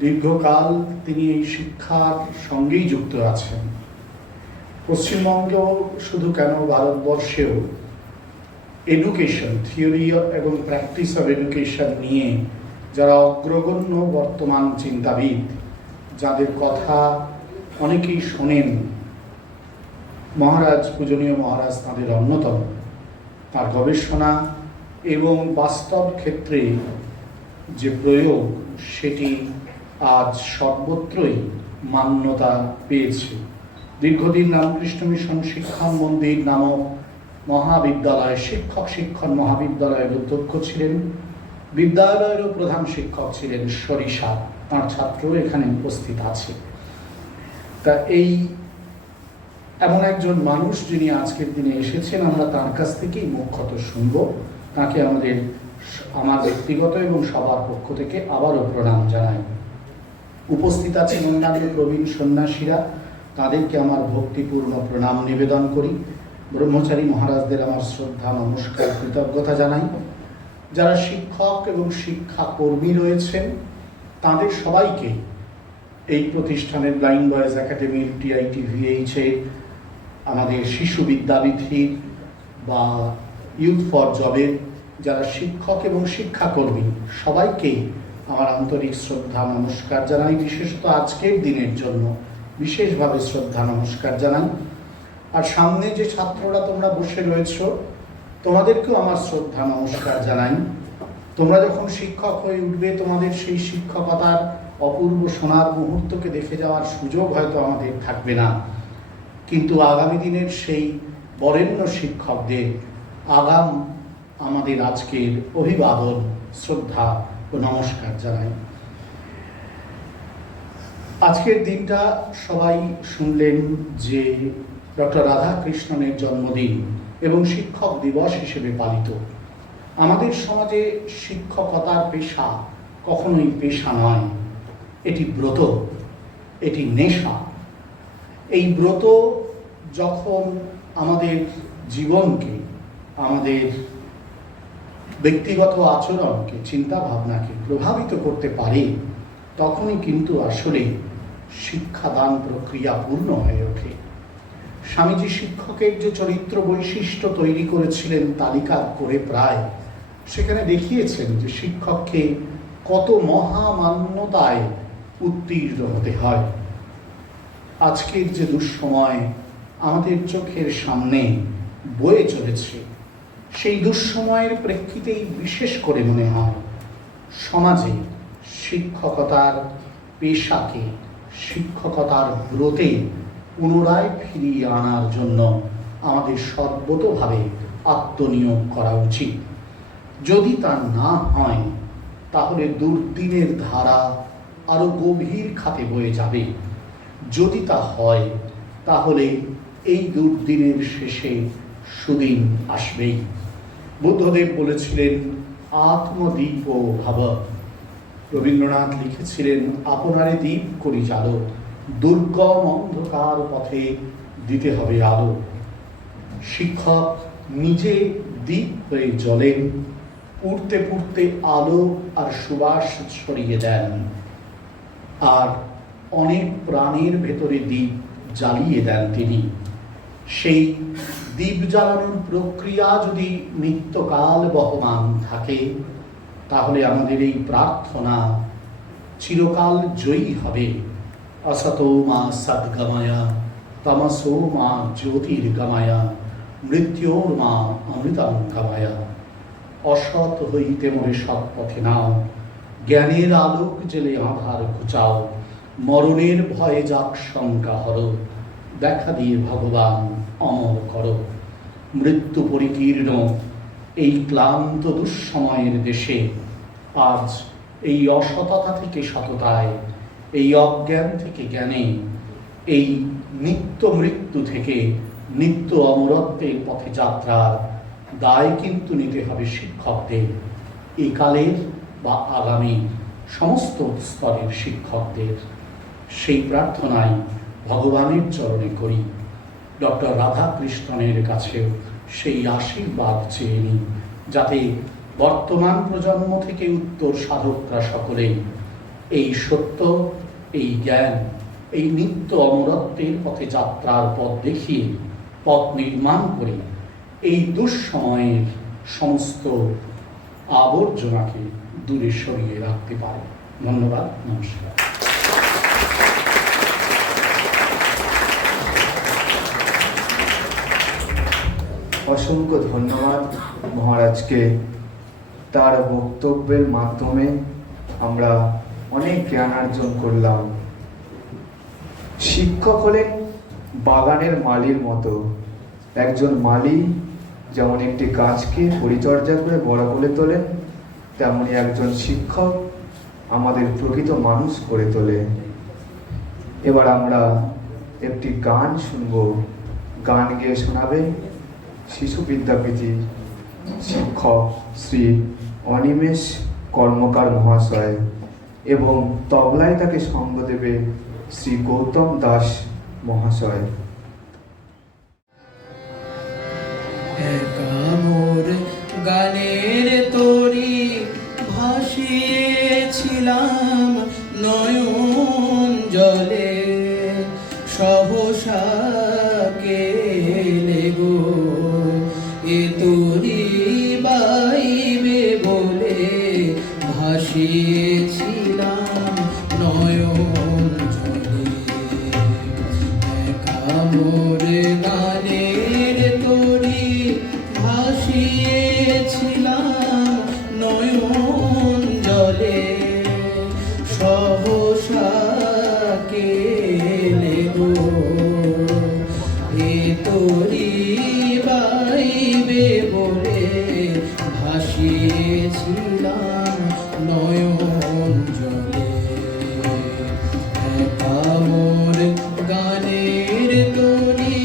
দীর্ঘকাল তিনি এই শিক্ষার সঙ্গেই যুক্ত আছেন। পশ্চিমবঙ্গেও শুধু কেন, ভারতবর্ষেও এডুকেশন, থিওরি এবং প্র্যাকটিস অফ এডুকেশন নিয়ে যারা অগ্রগণ্য বর্তমান চিন্তাবিদ, যাদের কথা অনেকেই শোনেন, মহারাজ, পূজনীয় মহারাজ তাদের অন্যতম। তার গবেষণা এবং বাস্তব ক্ষেত্রে যে প্রয়োগ, সেটি আজ সর্বত্রই মান্যতা পেয়েছে। দীর্ঘদিন রামকৃষ্ণ মিশন শিক্ষা মন্দির নামক মহাবিদ্যালয়, শিক্ষণ মহাবিদ্যালয়ের অধ্যক্ষ ছিলেন। বিদ্যালয়েরও প্রধান শিক্ষক ছিলেন সরিষা, তাঁর ছাত্র এখানে উপস্থিত আছে। তা এই এমন একজন মানুষ যিনি আজকের দিনে এসেছেন, আমরা তার কাছ থেকেই মুখ্যত শুনব। তাকে আমার ব্যক্তিগত এবং সবার পক্ষ থেকে আবারও প্রণাম জানাই। উপস্থিত আছেন অন্যান্য প্রবীণ সন্ন্যাসীরা, তাদেরকে আমার ভক্তিপূর্ণ প্রণাম নিবেদন করি। ব্রহ্মচারী মহারাজদের আমার শ্রদ্ধা, নমস্কার, কৃতজ্ঞতা জানাই। যারা শিক্ষক এবং শিক্ষাকর্মী রয়েছেন, তাদের সবাইকে এই প্রতিষ্ঠানের ব্লাইন্ড বয়েজ একাডেমির, TITVH-এ, আমাদের শিশু বিদ্যাবিধির বা ইউথ ফর জবের যারা শিক্ষক এবং শিক্ষাকর্মী, সবাইকেই আমার আন্তরিক শ্রদ্ধা নমস্কার জানাই। বিশেষত আজকের দিনের জন্য বিশেষভাবে শ্রদ্ধা নমস্কার জানাই। আর সামনে যে ছাত্ররা তোমরা বসে রয়েছ, তোমাদেরকেও আমার শ্রদ্ধা নমস্কার জানাই। তোমরা যখন শিক্ষক হয়ে উঠবে, তোমাদের সেই শিক্ষকতার অপূর্ব সোনার মুহূর্তকে দেখে যাওয়ার সুযোগ হয়তো আমাদের থাকবে না, কিন্তু আগামী দিনের সেই বরেণ্য শিক্ষকদের আগাম আমাদের আজকের অভিবাদন, শ্রদ্ধা ও নমস্কার জানাই। আজকের দিনটা সবাই শুনলেন যে ডক্টর রাধাকৃষ্ণনের জন্মদিন এবং শিক্ষক দিবস হিসেবে পালিত। আমাদের সমাজে শিক্ষকতার পেশা কখনোই পেশা নয়, এটি ব্রত, এটি নেশা। এই ব্রত যখন আমাদের জীবনকে, আমাদের ব্যক্তিগত আচরণকে, চিন্তা ভাবনাকে প্রভাবিত করতে পারে, তখনই কিন্তু আসলে শিক্ষাদান প্রক্রিয়া পূর্ণ হয়ে ওঠে। স্বামীজি শিক্ষকের যে চরিত্র বৈশিষ্ট্য তৈরি করেছিলেন তালিকা করে প্রায়, সেখানে দেখিয়েছেন যে শিক্ষককে কত মহামান্যতায় উত্তীর্ণ হতে হয়। আজকের যে দুঃসময় আমাদের চোখের সামনে বয়ে চলেছে, সেই দুঃসময়ের প্রেক্ষিতেই বিশেষ করে মনে হয় সমাজে শিক্ষকতার পেশাকে, শিক্ষকতার ব্রতে পুনরায় ফিরিয়ে আনার জন্য আমাদের সর্বতোভাবে আত্মনিয়োগ করা উচিত। যদি তা না হয়, তাহলে দুর্দিনের ধারা আরো গভীর খাতে বয়ে যাবে। যদি তা হয়, তাহলে এই দুর্দিনের শেষে সুদিন আসবেই। বুদ্ধদেব বলেছিলেন আত্মদীপ ও ভাব। রবীন্দ্রনাথ লিখেছিলেন আপনারে দীপ করি জালো। দুর্গম অন্ধকার পথে দিতে হবে আলো। শিক্ষক নিজে দীপ হয়ে জ্বলেন, পুড়তে পুড়তে আলো আর সুবাস ছড়িয়ে দেন, আর অনেক প্রাণের ভেতরে দ্বীপ জ্বালিয়ে দেন তিনি। সেই দ্বীপ জ্বালানোর প্রক্রিয়া যদি নিত্যকাল বহমান থাকে, তাহলে আমাদের এই প্রার্থনা চিরকাল জয়ী হবে। असतो मा सद्गमय तमसो मा ज्योतिर्गमय मृत्योर्मा अमृतं गमय। অসৎ হইতে মোরে সৎ পথে নাও, জ্ঞানের আলোক জেলে আধার ঘুচাও। মরণের ভয়ে যাক শঙ্কা হর, দেখা দিয়ে ভগবান অমর করো। মৃত্যু পরিকীর্ণ এই ক্লান্ত দুঃসময়ের দেশে আজ এই অসততা থেকে সততায়, এই অজ্ঞান থেকে জ্ঞানে, এই নিত্য মৃত্যু থেকে নিত্য অমরত্বের পথে যাত্রার দায় কিন্তু নিতে হবে শিক্ষকদের, এই কালের বা আগামী সমস্ত স্তরের শিক্ষকদের। সেই প্রার্থনাই ভগবানের চরণে করি। ডক্টর রাধাকৃষ্ণনের কাছেও সেই আশীর্বাদ চেয়ে নিই, যাতে বর্তমান প্রজন্ম থেকে উত্তর সাধকরা সকলে এই সত্য, এই জ্ঞান, এই নিত্য অমরত্বের পথে যাত্রার পথ দেখিয়ে পথ নির্মাণ করে এই দুঃসময়ের সমস্ত আবর্জনাকে দূরে সরিয়ে রাখতে পারে। ধন্যবাদ, নমস্কার। অসংখ্য ধন্যবাদ মহারাজকে। তার বক্তব্যের মাধ্যমে আমরা অনেক জ্ঞান অর্জন করলাম। শিক্ষক হলেন বাগানের মালির মতো। একজন মালি যেমন একটি গাছকে পরিচর্যা করে বড় করে তোলেন, তেমনি একজন শিক্ষক আমাদের প্রকৃত মানুষ করে তোলে। এবার আমরা একটি গান শুনব। গান গেয়ে শোনাবেন শিশু বিদ্যাপীঠের শিক্ষক শ্রী অনিমেষ কর্মকার মহাশয়, এবং তবলায় তাকে সঙ্গ দেবে শ্রী গৌতম দাস মহাশয়। মোর গানের তরি ভাসিয়েছিলাম নয়ন জলে, সহসা কেলে গো এ তরি বাইবে বলে, ভাসিয়েছিলাম নয়ন জলে। মোর গানের তরি ভাসিয়েছিলাম নয়ন জলে, সহসা কেলে গো এ তরি বাইবে বলে, ভাসিয়েছিলাম নয়ন জলে। মোর গানের তরি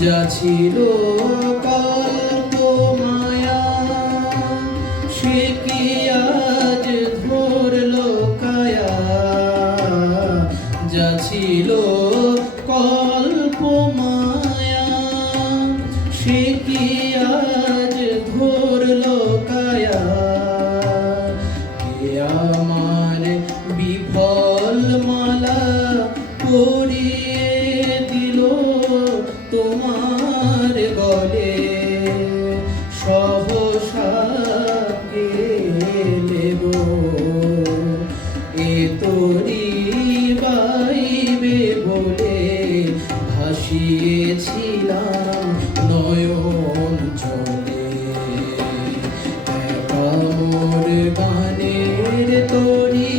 যা ছিল কল্প মায়া, সে কি আজ ধরল কায়া। যা ছিল কল্প মায়া, সে কি আজ ধরল কায়া। কে আমার বিফল মালা পরিয়ে দিল তোমার গলে, সহসা কেলে গো এ তরি বাইবে বলে, ভাসিয়েছিলাম নয়ন জলে। মোর গানের তরি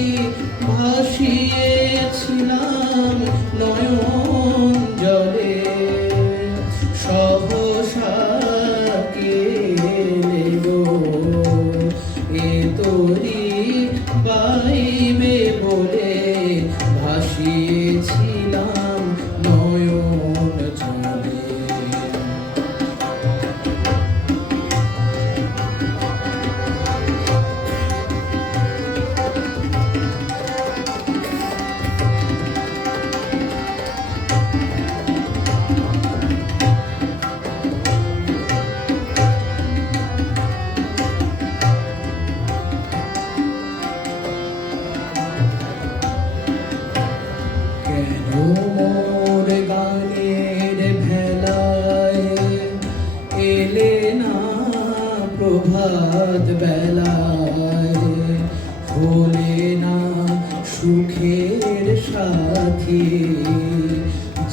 ভাসিয়েছিলাম নয়ন জলে, সহসা কেলে গো এ তরি বাইবে বলে, ভাসিয়েছিলাম নয়ন জলে। প্রভাত বেলায় হলে না সুখের সাথী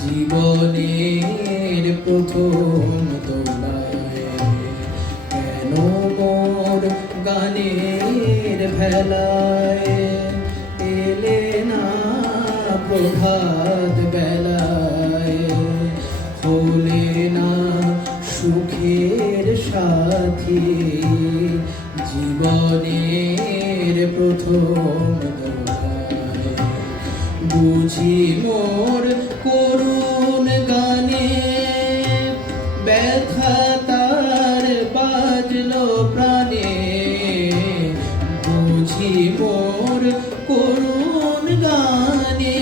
জীবনের প্রথম দোলায় কেন মোর গানের ভেলায় এলে না প্রভাত বেলায় হলে না সুখের সাথী জীবনের প্রথম দোলায় বুঝি মোর করুণ গানে ব্যথা তার বাজলো প্রাণে বুঝি মোর করুণ গানে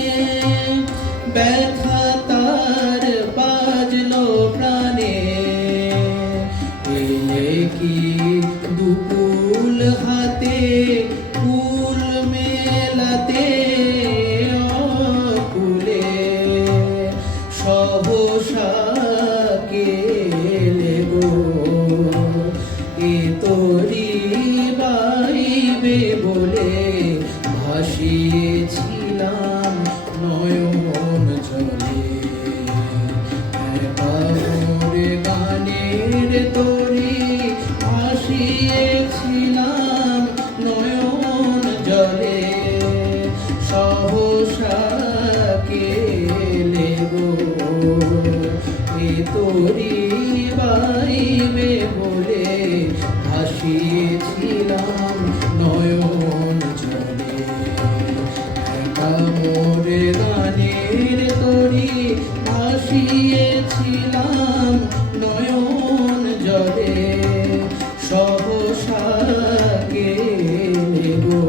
ব্যথা তার বাজলো প্রাণে এলে কি দুকুল হাতে ফুল মেলাতে অকুলে সহসা কেলে গো এ তোরি বাইবে বলে ভাসিয়েছিলাম নয়ন জলে একার গানের তরি ভাসিয়েছিলাম নয়ন জলে সহসা কেলে গো এ তোরি বাইবে বলে ভাসিয়েছিলাম নয়ন জলে একার গানের তরি ভাসিয়েছিলাম নয়ন জলে সহসা কেলে গো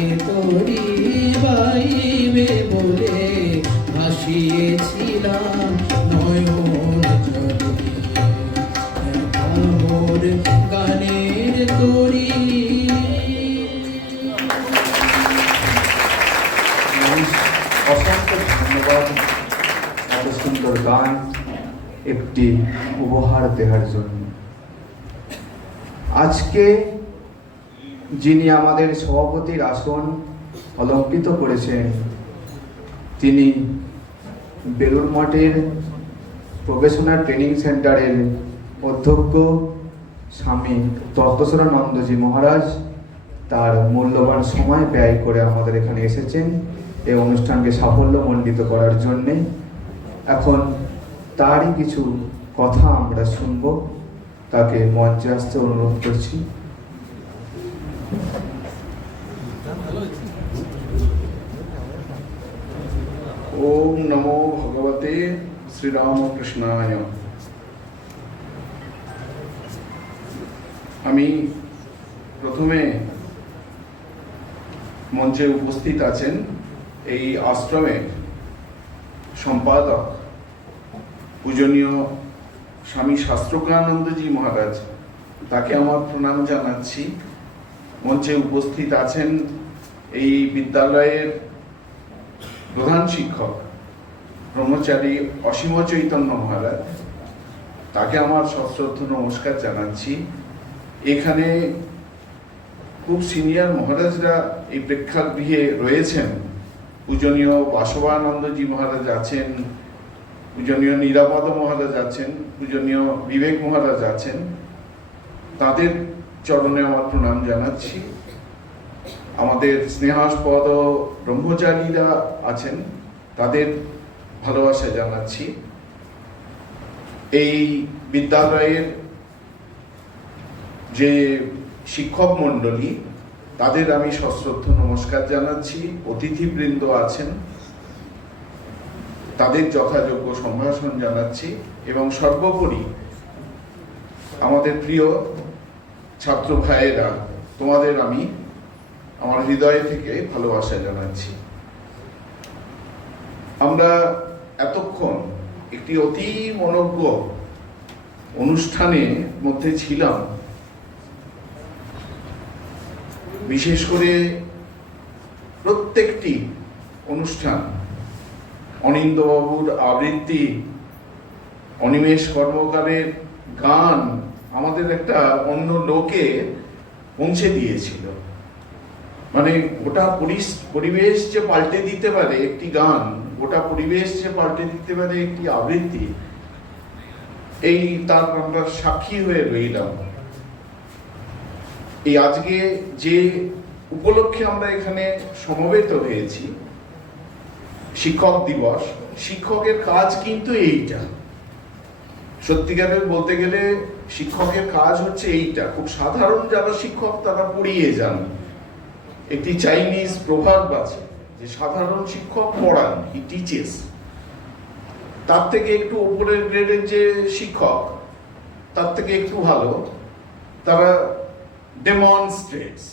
এ তোরি বাইবে বলে ভাসিয়েছিলাম নয়ন জলে আমার গানের তরি। অসংখ্য ধন্যবাদ এত সুন্দর গান একটি উপহার দেওয়ার জন্য। আজকে যিনি আমাদের সভাপতির আসন অলঙ্কৃত করেছেন তিনি বেলুড় মঠের প্রফেশনাল ট্রেনিং সেন্টারের অধ্যক্ষ স্বামী তত্ত্বসরানন্দজি মহারাজ। তার মূল্যবান সময় ব্যয় করে আমাদের এখানে এসেছেন এই অনুষ্ঠানকে সাফল্যমণ্ডিত করার জন্যে। এখন তারই কিছু কথা আমরা শুনব, তাকে মঞ্চে আসতে অনুরোধ করছি। ওম নমো ভগবতে শ্রীরামকৃষ্ণায়। আমি প্রথমে মঞ্চে উপস্থিত আছেন এই আশ্রমের সম্পাদক পূজনীয় স্বামী শাস্ত্রজ্ঞানন্দজি মহারাজ, তাকে আমার প্রণাম জানাচ্ছি। মঞ্চে উপস্থিত আছেন এই বিদ্যালয়ের প্রধান শিক্ষক ব্রহ্মচারী অসীম চৈতন্য মহারাজ, তাকে আমার সশ্রদ্ধ নমস্কার জানাচ্ছি। এখানে খুব সিনিয়র মহারাজরা এই প্রেক্ষাগৃহে রয়েছেন। পূজনীয় বাসবানন্দজি মহারাজ আছেন, পূজনীয় নিরাপদ মহারাজ আছেন, পূজনীয় বিবেক মহারাজ আছেন। তাদের চরণে আমার প্রণাম জানাচ্ছি। আমাদের স্নেহাস্পদ ব্রহ্মচারীরা আছেন, তাদের ভালোবাসা জানাচ্ছি। এই বিদ্যালয়ের যে শিক্ষক মণ্ডলী, তাদের আমি সশ্রদ্ধ নমস্কার জানাচ্ছি। অতিথিবৃন্দ আছেন, তাদের যথাযোগ্য সম্ভাষণ জানাচ্ছি। এবং সর্বোপরি আমাদের প্রিয় ছাত্র ভাইয়েরা, তোমাদের আমি আমার হৃদয় থেকে ভালোবাসা জানাচ্ছি। আমরা এতক্ষণ একটি অতি মনোজ্ঞ অনুষ্ঠানের মধ্যে ছিলাম। বিশেষ করে প্রত্যেকটি অনুষ্ঠান, অনিন্দবাবুর আবৃত্তি, অনিমেষ কর্মকারের গান, আমাদের একটা অন্য লোকে পৌঁছে দিয়েছিল। মানে গোটা পরিবেশ যে পাল্টে দিতে পারে একটি গান, গোটা পরিবেশ যে পাল্টে দিতে পারে একটি আবৃত্তি, এই তার আমরা সাক্ষী হয়ে রইলাম। এই আজকে যে উপলক্ষে আমরা এখানে সমবেত হয়েছি, শিক্ষক দিবস, শিক্ষকের কাজ কিন্তু এইটা। সত্যিকারের বলতে গেলে শিক্ষকের কাজ হচ্ছে এইটা। খুব সাধারণ যারা শিক্ষক তারা পড়িয়ে যান। একটি চাইনিজ প্রভাব আছে যে সাধারণ শিক্ষক পড়ান, হি টিচেস। তার থেকে একটু উপরের গ্রেডের যে শিক্ষক, তার থেকে একটু ভালো, তারা ডেমনস্ট্রেটস।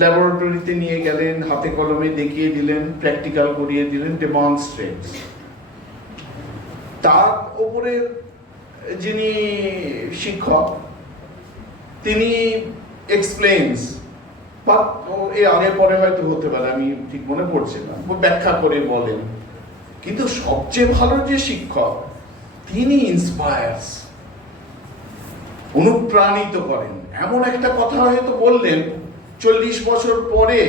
ল্যাবরেটরিতে নিয়ে গেলেন, হাতে কলমে দেখিয়ে দিলেন, প্র্যাকটিক্যাল করিয়ে দিলেন, ডেমনস্ট্রেটস। তার উপরের যিনি শিক্ষক, তিনি এক্সপ্লেন্স, এ আগে পরে হয়তো হতে পারে, আমি ঠিক মনে পড়ছে না, ব্যাখ্যা করে বলেন। কিন্তু সবচেয়ে ভালো যে শিক্ষক, তিনি ইন্সপায়ার্স, অনুপ্রাণিত করেন। এমন একটা কথা হয়তো বললেন, 40 বছর পরে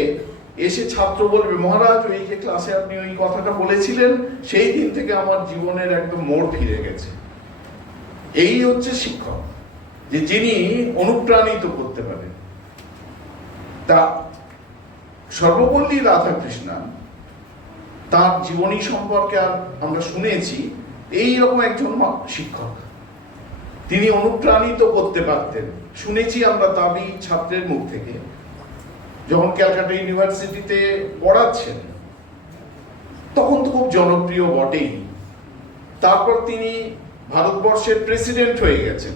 এসে ছাত্র বলবে, মহারাজ ওই যে ক্লাসে আপনি ওই কথাটা বলেছিলেন, সেই দিন থেকে আমার জীবনের একদম মোড় ফিরে গেছে। এই হচ্ছে শিক্ষক, যে যিনি অনুপ্রাণিত করতে পারেন। তা সর্বপল্লী রাধাকৃষ্ণন, তার জীবনী সম্পর্কে আমরা শুনেছি, এইরকম একজন শিক্ষক। তিনি অনুপ্রাণিত করতে পারতেন। শুনেছি আমরা তারই ছাত্রের মুখ থেকে, যখন ক্যালকাটা ইউনিভার্সিটিতে পড়াচ্ছেন, তখন তো খুব জনপ্রিয় বটেই। তারপর তিনি ভারতবর্ষের প্রেসিডেন্ট হয়ে গেছেন।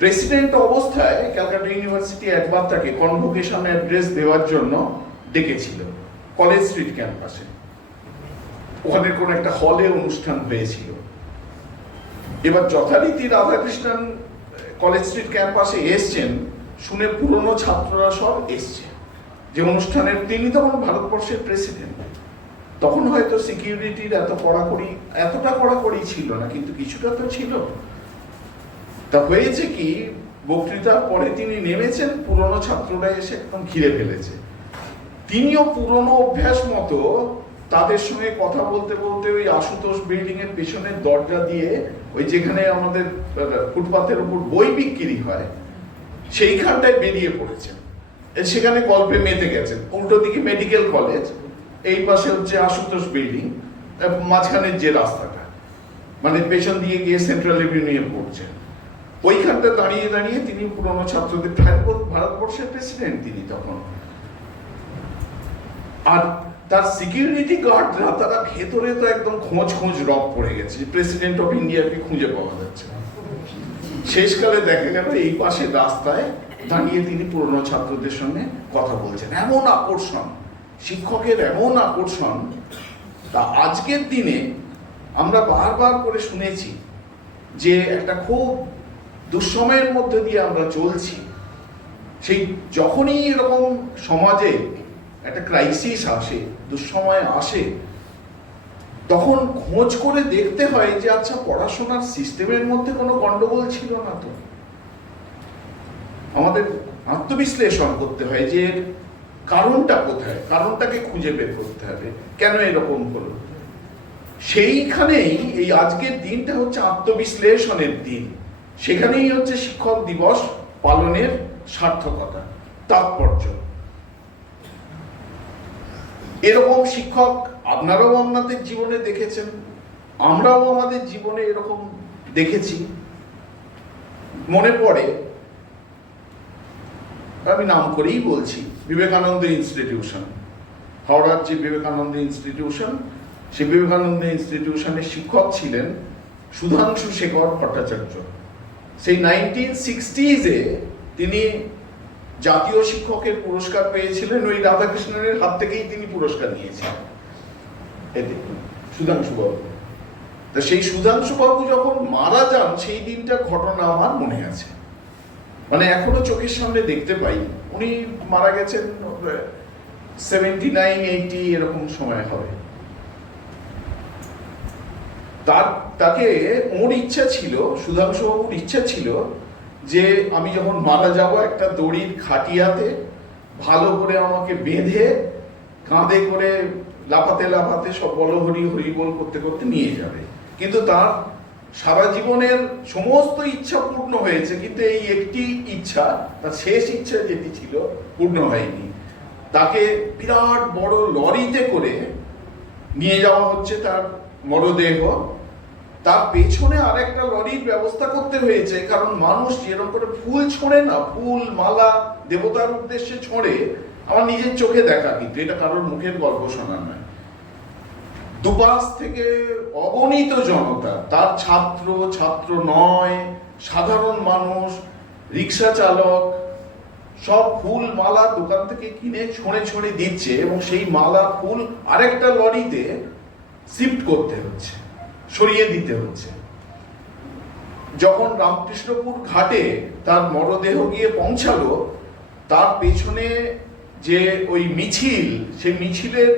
প্রেসিডেন্ট অবস্থায় ক্যালকাটা ইউনিভার্সিটি একবার তাকে কনভোকেশন অ্যাড্রেস দেওয়ার জন্য ডেকেছিল কলেজ স্ট্রিট ক্যাম্পাসে। ওখানে কোন একটা হলে অনুষ্ঠান হয়েছিল। এবার যথারীতি রাধাকৃষ্ণন কলেজ স্ট্রিট ক্যাম্পাসে এসছেন শুনে পুরনো ছাত্ররা সব এসছে যে অনুষ্ঠানের, তিনি তখন ভারতবর্ষের প্রেসিডেন্ট। তখন হয়তো সিকিউরিটির এতটা কড়াকড়ি ছিল না, কিন্তু কিছুটা তো ছিল। তা হয়েছে কি, বক্তৃতার পরে তিনি নেমেছেন, পুরনো ছাত্ররা এসে একদম ঘিরে ফেলেছে। তিনিও পুরনো অভ্যাস মতো তাদের সঙ্গে কথা বলতে বলতে ওই আশুতোষ বিল্ডিং এর পেছনের দরজা দিয়ে, ওই যেখানে আমাদের ফুটপাতের উপর বই বিক্রি হয়, সেইখানটায় বেরিয়ে পড়েছেন। সেখানে গল্পে মেতে গেছেন। উল্টো দিকে মেডিকেল কলেজ, এই পাশে হচ্ছে আশুতোষ বিল্ডিং, মাঝখানের যে রাস্তাটা, মানে পেছন দিয়ে গিয়ে সেন্ট্রাল এভিনিউ পড়ছেন, ওইখানটা দাঁড়িয়ে দাঁড়িয়ে তিনি পুরনো ছাত্রদের, ভারতবর্ষের প্রেসিডেন্ট তিনি তখন। আর তার সিকিউরিটি গার্ডরা, তারা ভেতরে তো একদম খোঁজ রব পড়ে গেছে, প্রেসিডেন্ট অফ ইন্ডিয়াকে খুঁজে পাওয়া যাচ্ছে না। শেষকালে দেখা গেল এই পাশে রাস্তায় দাঁড়িয়ে তিনি পুরনো ছাত্রদের সঙ্গে কথা বলছেন। এমন আকর্ষণ, শিক্ষকের এমন আকর্ষণ। তা আজকের দিনে আমরা বারবার করে শুনেছি যে একটা খুব দুঃসময়ের মধ্যে দিয়ে আমরা চলছি। সেই যখনই এরকম সমাজে একটা ক্রাইসিস আসে, দুঃসময় আসে, তখন খোঁজ করে দেখতে হয় যে আচ্ছা, পড়াশোনার সিস্টেমের মধ্যে কোনো গন্ডগোল ছিল না তো। আমাদের আত্মবিশ্লেষণ করতে হয় যে কারণটা কোথায়, কারণটাকে খুঁজে বের করতে হবে, কেন এরকম হলো। সেইখানেই এই আজকের দিনটা হচ্ছে আত্মবিশ্লেষণের দিন। সেখানেই হচ্ছে শিক্ষক দিবস পালনের সার্থকতা, তাৎপর্য। এরকম শিক্ষক আপনারাও আপনাদের জীবনে দেখেছেন, আমরাও আমাদের জীবনে এরকম দেখেছি। মনে পড়ে, আমি নাম করেই বলছি, বিবেকানন্দ ইনস্টিটিউশন, হাওড়ার যে বিবেকানন্দ ইনস্টিটিউশন, সেই বিবেকানন্দ ইনস্টিটিউশনের শিক্ষক ছিলেন সুধাংশু শেখর ভট্টাচার্য। সেই 1960s তিনি জাতীয় শিক্ষকের পুরস্কার পেয়েছিলেন। ওই রাধাকৃষ্ণনের হাত থেকেই তিনি পুরস্কার নিয়েছিলেন, সুধাংশু বাবু। তা সেই সুধাংশু বাবু যখন মারা যান, সেই দিনটার ঘটনা আমার মনে আছে, মানে এখনো চোখের সামনে দেখতে পাই। উনি মারা গেছেন 79-80 এরকম সময় হবে। তাকে ওর ইচ্ছা ছিল, সুধাংশুবাবুর ইচ্ছা ছিল যে আমি যখন মারা যাব একটা দড়ির খাটিয়াতে ভালো করে আমাকে বেঁধে কাঁধে করে লাফাতে লাফাতে সব বল হরি হরি বল করতে করতে নিয়ে যাবে। কিন্তু তার সারা জীবনের সমস্ত ইচ্ছা পূর্ণ হয়েছে, কিন্তু এই একটি ইচ্ছা, তার শেষ ইচ্ছা যেটি ছিল, পূর্ণ হয়নি। তাকে বিরাট বড় লরিতে করে নিয়ে যাওয়া হচ্ছে তার মরদেহ। তার পেছনে আরেকটা লরির ব্যবস্থা করতে হয়েছে, কারণ মানুষ যেরকম করে ফুল ছোঁড়ে না, ফুল মালা দেবতার উদ্দেশ্যে ছোঁড়ে, আমার নিজের চোখে দেখা, কিন্তু এটা কারোর মুখের গল্প শোনা নয়। দুপাশ থেকে অগণিত জনতা, তার ছাত্র, ছাত্র নয়, সাধারণ মানুষ, রিক্সা চালক, সব ফুল মালা দোকান থেকে কিনে ছড়ে ছড়ে দিচ্ছে, এবং সেই মালা ফুল আরেকটা লরিতে শিফট করতে হচ্ছে, সরিয়ে দিতে হচ্ছে। যখন রামকৃষ্ণপুর ঘাটে তার মরদেহ গিয়ে পৌঁছালো, তার পেছনে যে ওই মিছিল, সেই মিছিলের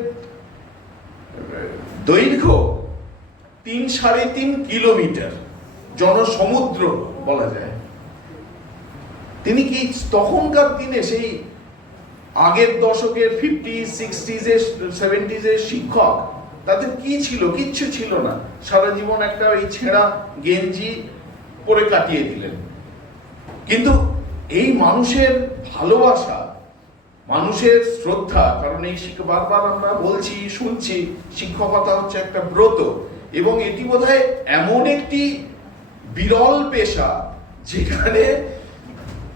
দৈর্ঘ্য 3-3.5 কিলোমিটার, জনসমুদ্র বলা যায়। তিনি কি তখনকার দিনে সেই আগের দশকের 50s, 60s, 70s শিক্ষক, তাদের কি ছিল? কিচ্ছু ছিল না। সারা জীবন একটা ওই ছেঁড়া গেঞ্জি পরে কাটিয়ে দিলেন। কিন্তু এই মানুষের ভালোবাসা, মানুষের শ্রদ্ধা, কারণ এই বারবার আমরা বলছি, শুনছি, শিক্ষকতা হচ্ছে একটা ব্রত, এবং এটি বোধহয় এমন একটি বিরল পেশা যেখানে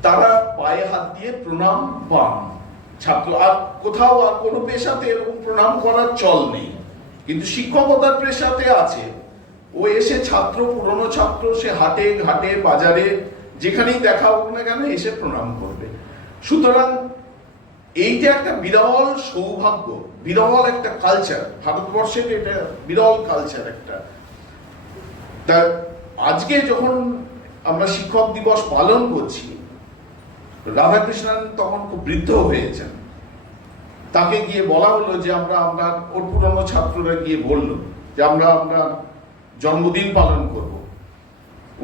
তারা পায়ে হাত দিয়ে প্রণাম পান ছাত্র। আর কোথাও আর কোনো পেশাতে এরকম প্রণাম করার চল নেই, কিন্তু শিক্ষকতার পেশাতে আছে। ও এসে ছাত্র, পুরনো ছাত্র, সে হাটে ঘাটে বাজারে যেখানেই দেখা হোক না কেন এসে প্রণাম করবে। সুতরাং এইটা একটা বিরল সৌভাগ্য, বিরল একটা কালচার, ভারতবর্ষের এটা বিরল কালচার একটা। তা আজকে যখন আমরা শিক্ষক দিবস পালন করছি, রাধাকৃষ্ণন তখন খুব বৃদ্ধ হয়েছেন। তাকে গিয়ে বলা হলো যে আমরা ওর পুরনো ছাত্ররা গিয়ে বলল যে আমরা আপনার জন্মদিন পালন করব।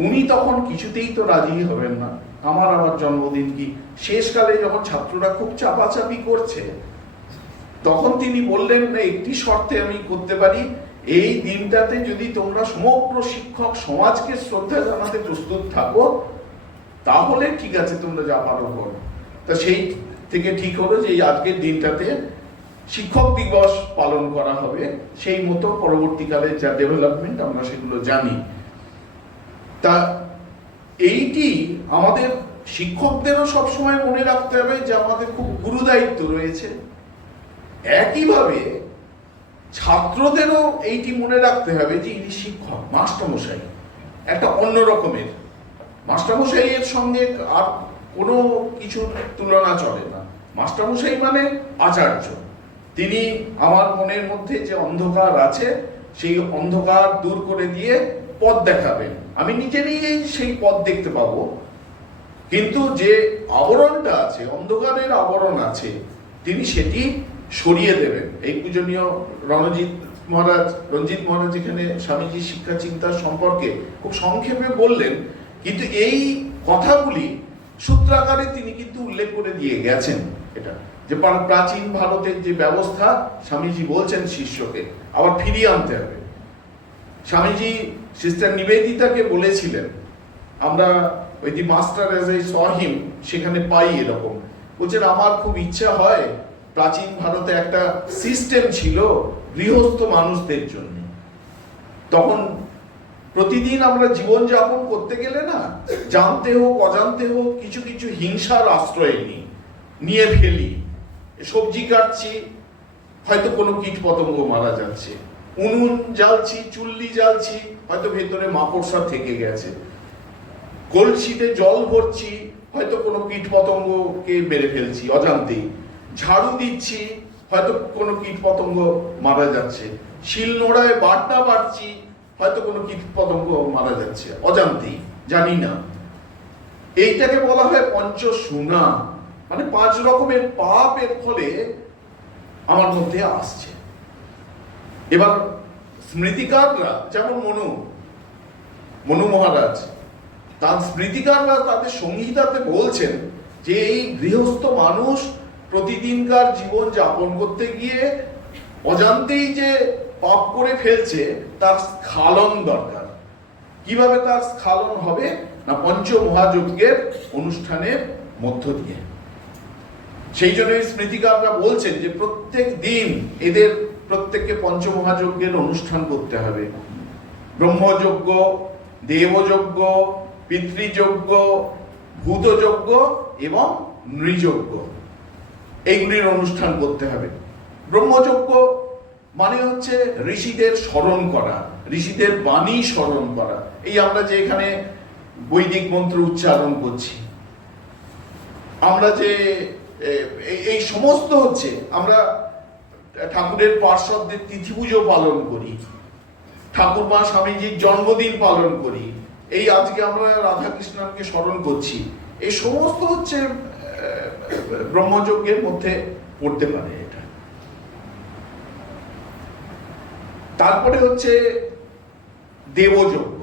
উনি তখন কিছুতেই তো রাজি হবেন না, আমার আবার জন্মদিন কি। শেষকালে যখন ছাত্ররা খুব চাপাচাপি করছে, তখন তিনি বললেন, না, একটি শর্তে আমি করতে পারি, এই দিনটাতে যদি তোমরা সমগ্র শিক্ষক সমাজকে শ্রদ্ধা জানাতে প্রস্তুত থাকো, তাহলে ঠিক আছে, তোমরা যা পারো করো। তা সেই থেকে ঠিক হলো যে এই আজকের দিনটাতে শিক্ষক দিবস পালন করা হবে। সেই মতো পরবর্তীকালে যা ডেভেলপমেন্ট আমরা সেগুলো জানি। তা এইটি আমাদের শিক্ষকদেরও সবসময় মনে রাখতে হবে যে আমাদের খুব গুরুদায়িত্ব রয়েছে। একইভাবে ছাত্রদেরও এইটি মনে রাখতে হবে যে ইনি শিক্ষক, মাস্টারমশাই, একটা অন্য রকমের। মাস্টারমশাইয়ের সঙ্গে আর কোনো কিছুর তুলনা চলে না। মাস্টারমশাই মানে আচার্য। তিনি আমার মনের মধ্যে যে অন্ধকার আছে, সেই অন্ধকার দূর করে দিয়ে পথ দেখাবেন। আমি নিজে নিজেই সেই পথ দেখতে পাবো, কিন্তু যে আবরণটা আছে, অন্ধকারের আবরণ আছে, তিনি সেটি সরিয়ে দেবেন। এই পূজনীয় রঞ্জিত মহারাজ এখানে স্বামীজির শিক্ষা চিন্তা সম্পর্কে খুব সংক্ষেপে বললেন, কিন্তু এই কথাগুলি সূত্রাকারে তিনি কিন্তু উল্লেখ করে দিয়ে গেছেন। এটা যে প্রাচীন ভারতের যে ব্যবস্থা, স্বামীজি বলছেন শিষ্যকে আবার ফিরিয়ে আনতে হবে। স্বামীজি সিস্টার নিবেদিতাকে বলেছিলেন, আমরা ওই দি মাস্টার এজ এ স হিম সেখানে পাই এরকম, বলছেন আমার খুব ইচ্ছা হয় প্রাচীন ভারতে একটা সিস্টেম ছিল গৃহস্থ মানুষদের জন্য। তখন প্রতিদিন আমরা জীবনযাপন করতে গেলে না, জানতে হোক অজান্তে হোক, কিছু কিছু হিংসার আশ্রয় নিয়ে ফেলি। সবজি কাটছি, হয়তো কোনো কীট পতঙ্গ মারা যাচ্ছে, উনুন জ্বালছি, চুল্লি জ্বালছি, হয়তো ভেতরে মাকড়সা থেকে গেছে, কলসিতে জল ভরছি, হয়তো কোনো কীট পতঙ্গকে মেরে ফেলছি অজান্তেই, ঝাড়ু দিচ্ছি, হয়তো কোনো কীট পতঙ্গ মারা যাচ্ছে, শিলনোড়ায় বাটনা বাটছি, হয়তো কোনো কীট পতঙ্গ মারা যাচ্ছে অজান্তেই, জানি না। এইটাকে বলা হয় পঞ্চশূনা, মানে 5 রকমের পাপ এর ফলে আমার মধ্যে আসছে। এবার স্মৃতিকাররা, যেমন মনু মহারাজ, তার স্মৃতিকাররা তাদের সংহিতাতে বলছেন যে এই গৃহস্থ মানুষ প্রতিদিনকার জীবন যাপন করতে গিয়ে অজান্তেই যে পাপ করে ফেলছে, তার স্খালন দরকার। কিভাবে তার স্খালন হবে? না পঞ্চমহাযজ্ঞের অনুষ্ঠানের মধ্য দিয়ে। সেই জন্য স্মৃতিকাররা বলছেন যে প্রত্যেক দিন এদের প্রত্যেককে পঞ্চমহাযজ্ঞের অনুষ্ঠান করতে হবে। ব্রহ্মযজ্ঞ, দেবযজ্ঞ, পিতৃযজ্ঞ, ভূতযজ্ঞ এবং নৃযজ্ঞ, এইগুলির অনুষ্ঠান করতে হবে। ব্রহ্মযজ্ঞ মানে হচ্ছে ঋষিদের স্মরণ করা, ঋষিদের বাণী স্মরণ করা। এই আমরা যে এখানে বৈদিক মন্ত্র উচ্চারণ করছি, আমরা যে এই সমস্ত হচ্ছে, আমরা ঠাকুরের পার্শ্বদের তিথি পুজো পালন করি, ঠাকুরমা স্বামীজির জন্মদিন পালন করি, এই আজকে আমরা রাধা কৃষ্ণকে স্মরণ করছি, এই সমস্ত হচ্ছে ব্রহ্মযজ্ঞের মধ্যে পড়তে পারে এটা। তারপরে হচ্ছে দেবযজ্ঞ।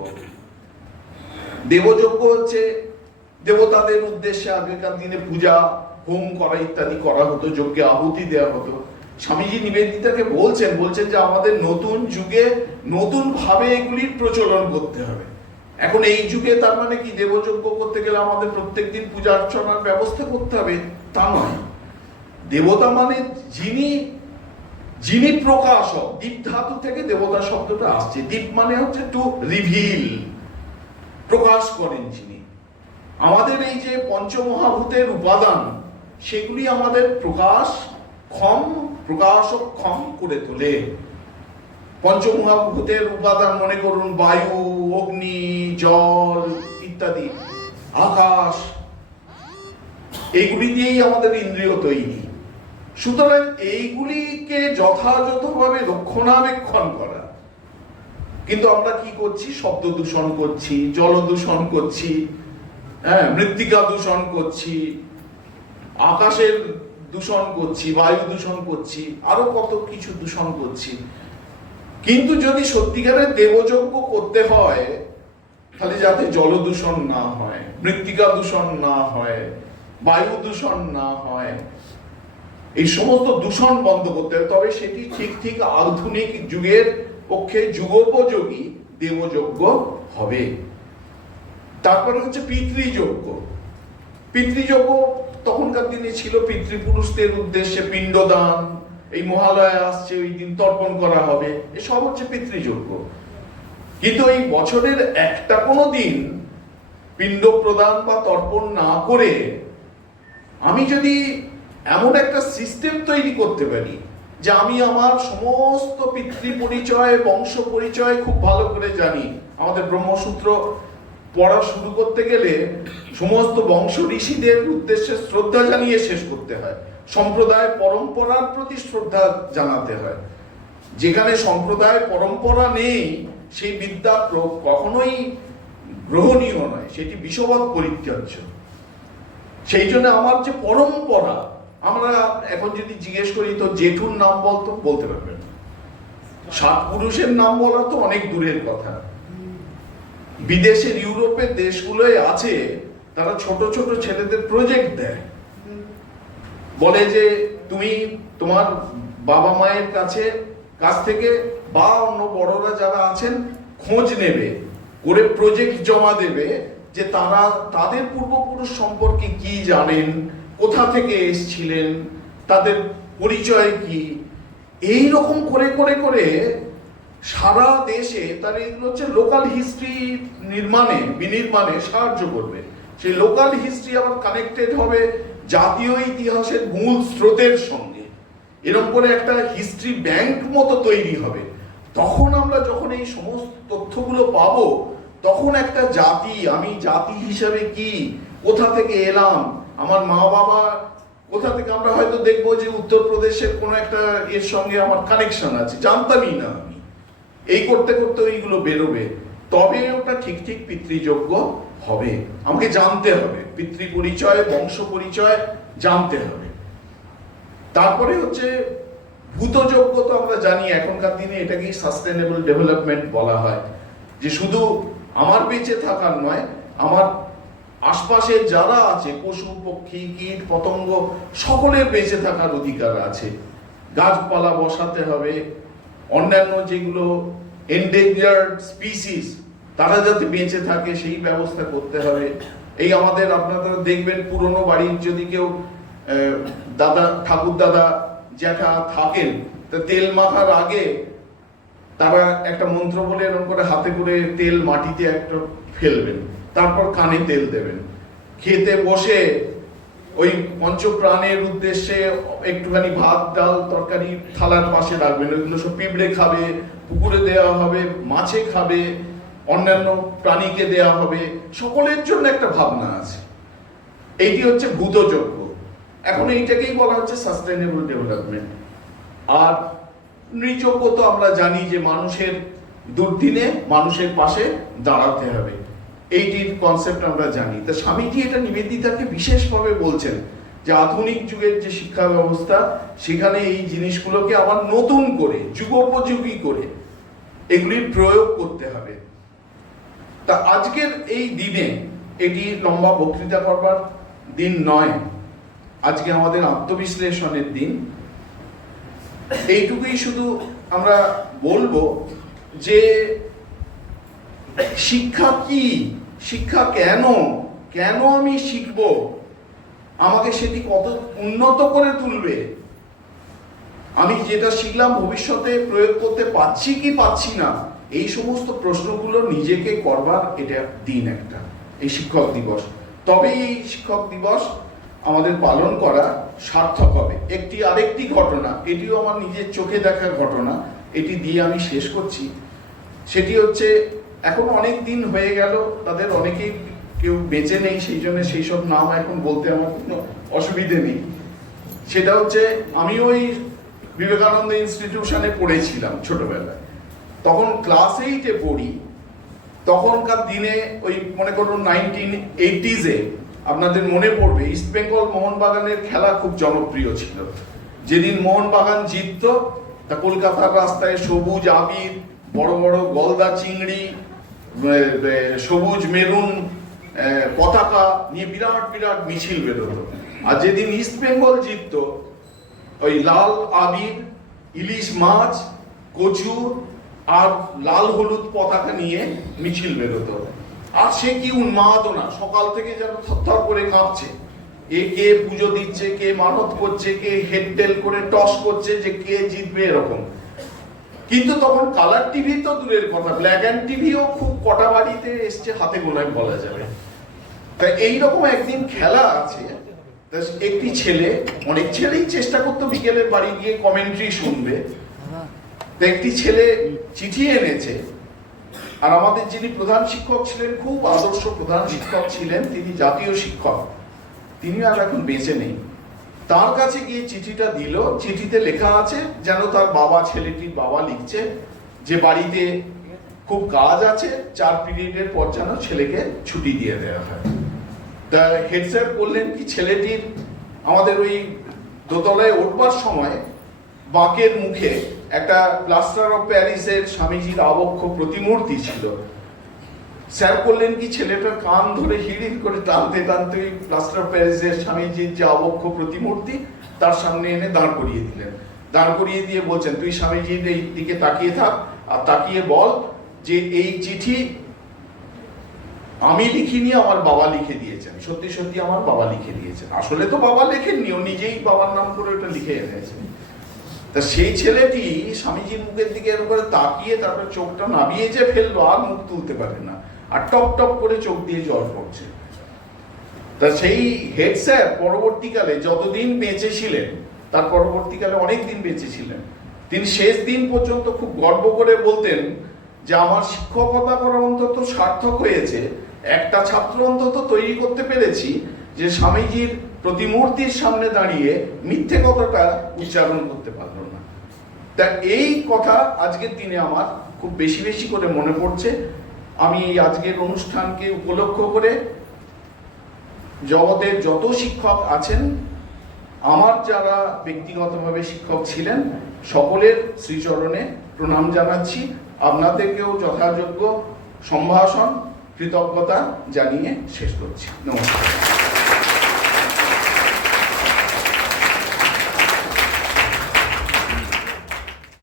দেবযজ্ঞ হচ্ছে দেবতাদের উদ্দেশ্যে আগেকার দিনে পূজা, হোম করা ইত্যাদি করা হতো, যজ্ঞে আহুতি দেওয়া হতো। স্বামীজি নিবেদিতাকে বলছেন যে আমাদের নতুন যুগে নতুন ভাবে এগুলির প্রচলন করতে হবে। এখন এই যুগে তার মানে কি দেবযজ্ঞ করতে গেলে আমাদের প্রত্যেকদিন পূজা অর্চনার ব্যবস্থা করতে হবে তা নয়। দেবতা মানে যিনি প্রকাশক, দীপ ধাতু থেকে দেবতা শব্দটা আসছে। দীপ মানে হচ্ছে টু রিভিল, প্রকাশ করেন যিনি। আমাদের এই যে পঞ্চমহাভূতের উপাদান, সেগুলি আমাদের প্রকাশক্ষম করে তোলে। পঞ্চমহাভূতের উপাদান মনে করুন বায়ু, অগ্নি, জল ইত্যাদি, আকাশ, এইগুলি দিয়েই আমাদের ইন্দ্রিয় তৈরি। সুতরাং এইগুলিকে যথাযথভাবে রক্ষণাবেক্ষণ করা। কিন্তু আমরা কি করছি? শব্দ দূষণ করছি, জল দূষণ করছি, মৃত্তিকা দূষণ করছি, আকাশের দূষণ করছি, বায়ু দূষণ করছি, আরো কত কিছু দূষণ করছি। কিন্তু যদি সত্যিকারের দেবযজ্ঞ করতে হয়, তাহলে যাতে জল দূষণ না হয়, মৃত্তিকা দূষণ না হয়, বায়ু দূষণ না হয়, এই সমস্ত দূষণ বন্ধ করতে হবে, তবে সেটি ঠিক আধুনিক যুগের পক্ষে যুগোপযোগী দেবযজ্ঞ হবে। তারপরে হচ্ছে পিতৃযজ্ঞ। পিতৃযজ্ঞ তখনকার দিনে ছিল পিতৃপুরুষদের উদ্দেশ্যে পিণ্ডদান, এই মহালয়া আসছে ওই দিন তর্পণ করা হবে, এসব হচ্ছে পিতৃযজ্ঞ। কিন্তু এই বছরের একটা কোনো দিন পিণ্ড প্রদান বা তর্পণ না করে আমি যদি এমন একটা সিস্টেম তৈরি করতে পারি যে আমি আমার সমস্ত পিতৃ পরিচয়, বংশ পরিচয় খুব ভালো করে জানি। আমাদের ব্রহ্মসূত্র পড়া শুরু করতে গেলে সমস্ত বংশ ঋষিদের উদ্দেশ্যে শ্রদ্ধা জানিয়ে শেষ করতে হয়। সম্প্রদায় পরম্পরার প্রতি শ্রদ্ধা জানাতে হয়। যেখানে সম্প্রদায় পরম্পরা নেই, সেই বিদ্যা কখনোই গ্রহণীয় নয়, সেটি বিষবৎ পরিত্যাজ্য। সেই জন্য আমার যে পরম্পরা, আমরা এখন যদি জিজ্ঞেস করি তো জেঠুর নাম বলতে পারবেন না, সাত পুরুষের নাম বলা তো অনেক দূরের কথা। বিদেশের ইউরোপের দেশগুলোয় আছে, তারা ছোট ছোট ছেলেদের প্রজেক্ট দেয়, বলে যে তুমি তোমার বাবা মায়ের কাছ থেকে বা অন্য বড়রা যারা আছেন খোঁজ নেবে, করে প্রজেক্ট জমা দেবে যে তারা তাদের পূর্বপুরুষ সম্পর্কে কি জানেন, কোথা থেকে এসেছিলেন, তাদের পরিচয় কি, এই রকম করে করে করে সারা দেশে তার এগুলো হচ্ছে লোকাল হিস্ট্রি বিনির্মাণে সাহায্য করবে। সেই লোকাল হিস্ট্রি আবার কানেক্টেড হবে জাতীয় ইতিহাসের মূল স্রোতের সঙ্গে। এরকম করে একটা হিস্ট্রি ব্যাংক মতো তৈরি হবে। তখন আমরা যখন এই সমস্ত তথ্যগুলো পাবো, তখন একটা আমি জাতি হিসাবে কি, কোথা থেকে এলাম, আমার মা বাবা কোথা থেকে, আমরা হয়তো দেখবো যে উত্তরপ্রদেশের কোনো একটা এর সঙ্গে আমার কানেকশন আছে, জানতামই না আমি। এই করতে করতে এইগুলো বেরোবে, তবে ওটা ঠিক পিতৃযজ্ঞ হবে। আমাকে জানতে হবে, পিতৃ পরিচয়, বংশ পরিচয় জানতে হবে। তারপরে হচ্ছে ভূতযোগ্য তো আমরা জানি এখনকার দিনে এটাকেই সাস্টেনেবল ডেভেলপমেন্ট বলা হয়, যে শুধু আমার বেঁচে থাকার নয়, আমার আশপাশে যারা আছে পশু পক্ষী কীট পতঙ্গ সকলের বেঁচে থাকার অধিকার আছে। গাছপালা বসাতে হবে, অন্যান্য যেগুলো এন্ডেঞ্জার্ড স্পিসিস তারা যাতে বেঁচে থাকে সেই ব্যবস্থা করতে হবে। এই আমাদের আপনারা দেখবেন পুরনো বাড়ির যদি কেউ দাদা ঠাকুর দাদা জ্যাঠা থাকেন, তা তেল মাখার আগে তারা একটা মন্ত্র বলে এরকম করে হাতে করে তেল মাটিতে একটা ফেলবেন, তারপর কানে তেল দেবেন। খেতে বসে ওই পঞ্চপ্রাণের উদ্দেশ্যে একটুখানি ভাত ডাল তরকারি থালার পাশে রাখবেন, ওইগুলো সব পিঁপড়ে খাবে, পুকুরে দেওয়া হবে, মাছে খাবে, অন্যান্য প্রাণীকে দেওয়া হবে, সকলের জন্য একটা ভাবনা আছে। এইটি হচ্ছে ভূতযোগ্য। এখন এইটাকেই বলা হচ্ছে সাস্টেনেবল ডেভেলপমেন্ট। আর নৃযোগ্য তো আমরা জানি যে মানুষের দুর্দিনে মানুষের পাশে দাঁড়াতে হবে, এইটির কনসেপ্ট আমরা জানি। তা স্বামীজি এটা নিবেদিতাকে বিশেষভাবে বলছেন যে আধুনিক যুগের যে শিক্ষা ব্যবস্থা সেখানে এই জিনিসগুলোকে আবার নতুন করে যুগোপযোগী করে এগুলির প্রয়োগ করতে হবে। তা আজকের এই দিনে এটি লম্বা বক্তৃতা করবার দিন নয়, আজকে আমাদের আত্মবিশ্লেষণের দিন। এইটুকুই শুধু আমরা বলবো যে শিক্ষা কি, শিক্ষা কেন, কেন আমি শিখব, আমাকে সেটি কত উন্নত করে তুলবে, আমি যেটা শিখলাম ভবিষ্যতে প্রয়োগ করতে পারছি কি পাচ্ছি না, এই সমস্ত প্রশ্নগুলো নিজেকে করবার এটা দিন একটা, এই শিক্ষক দিবস। তবেই এই শিক্ষক দিবস আমাদের পালন করা সার্থক হবে। আরেকটি ঘটনা, এটিও আমার নিজের চোখে দেখা ঘটনা, এটি দিয়ে আমি শেষ করছি। সেটি হচ্ছে এখন অনেক দিন হয়ে গেল, তাদের অনেকেই কেউ বেঁচে নেই, সেই জন্য সেই সব নাম এখন বলতে আমার কোনো অসুবিধে নেই। সেটা হচ্ছে আমি ওই বিবেকানন্দ ইনস্টিটিউশনে পড়েছিলাম ছোটবেলায়, তখন ক্লাস 8-এ পড়ি। তখনকার দিনে ওই মনে করুন 1980s-এ আপনাদের মনে পড়বে ইস্ট বেঙ্গল মোহনবাগানের খেলা খুব জনপ্রিয় ছিল। যেদিন মোহনবাগান জিতত তা কলকাতার রাস্তায় সবুজ আবির, বড় বড় গলদা চিংড়ি, সবুজ মেরুন পতাকা নিয়ে বিরাট বিরাট মিছিল বেরোতো। আর যেদিন ইস্ট বেঙ্গল জিতত ওই লাল আবির, ইলিশ মাছ, কচু আর লাল হলুদ পতাকা নিয়ে মিছিল বেরোতো। আর সে কি উন্মাদনা, সকাল থেকে যেন থরথর করে কাঁপছে, এ কে পুজো দিচ্ছে, কে মানত করছে, কে হেডটেল করে টস করছে যে কে জিতবে এরকম। কিন্তু তখন কালার টিভি তো দূরের কথা, ব্ল্যাক অ্যান্ড টিভিও খুব কটা বাড়িতে এসছে হাতে গোনায় বলা যাবে। তা এইরকম একদিন খেলা আছে, একটি ছেলে, অনেক ছেলেই চেষ্টা করতো বিকেলের বাড়ি গিয়ে কমেন্ট্রি শুনবে, একটি ছেলে চিঠি এনেছে। আর আমাদের যিনি প্রধান শিক্ষক ছিলেন, খুব আদর্শ প্রধান শিক্ষক ছিলেন, তিনি জাতীয় শিক্ষক, তিনি আর এখন বেঁচে নেই। তার কাছে গিয়ে চিঠিটা দিল। চিঠিতে লেখা আছে যেন তার বাবা, ছেলেটির বাবা লিখছে যে বাড়িতে খুব কাজ আছে, 4 পিরিয়ডের পর যেন ছেলেকে ছুটি দিয়ে দেওয়া হয়। তা হেড স্যার বললেন কি, ছেলেটির আমাদের ওই দোতলায় উঠবার সময় বাঁকের মুখে একটা প্লাস্টার অফ প্যারিসের স্বামীজির আবক্ষ প্রতিমূর্তি ছিল। স্যার করলেন কি, ছেলেটার কান ধরে হিড়ির করে টানতে টানতে ওই প্লাস্টার অফ প্যারিসের স্বামীজির যে আবক্ষ প্রতিমূর্তি তার সামনে এনে দাঁড় করিয়ে দিলেন। দাঁড় করিয়ে দিয়ে বলছেন, তুই স্বামীজির এই দিকে তাকিয়ে থাক আর তাকিয়ে বল যে এই চিঠি আমি লিখিনি, আমার বাবা লিখে দিয়েছেন। সত্যি সত্যি আমার বাবা লিখে দিয়েছেন। আসলে তো বাবা লেখেননি, ও নিজেই বাবার নাম করে ওটা লিখে এনেছেন। তা সেই ছেলেটি স্বামীজির মুখের দিকে এর উপরে তাকিয়ে তারপর চোখটা নামিয়ে যে ফেললো, আর মুখ তুলতে পারে না, আর টপ টপ করে চোখ দিয়ে জল পড়ছে। তা সেই হেড স্যার পরবর্তীকালে যতদিন বেঁচে ছিলেন, তার পরবর্তীকালে অনেক দিন বেঁচে ছিলেন, তিনি শেষ দিন পর্যন্ত খুব গর্ব করে বলতেন যে আমার শিক্ষকতা করা অন্তত সার্থক হয়েছে, একটা ছাত্র অন্তত তৈরি করতে পেরেছি যে স্বামীজির প্রতিমূর্তির সামনে দাঁড়িয়ে মিথ্যে কথাটা উচ্চারণ করতে পারলো না। তা এই কথা আজকের দিনে আমার খুব বেশি বেশি করে মনে পড়ছে। আমি এই আজকের অনুষ্ঠানকে উপলক্ষ করে জগতের যত শিক্ষক আছেন আমার যারা ব্যক্তিগতভাবে শিক্ষক ছিলেন সকলের শ্রীচরণে প্রণাম জানাচ্ছি। আপনাদেরকেও যথাযোগ্য সম্ভাষণ কৃতজ্ঞতা জানিয়ে শেষ করছি। নমস্কার।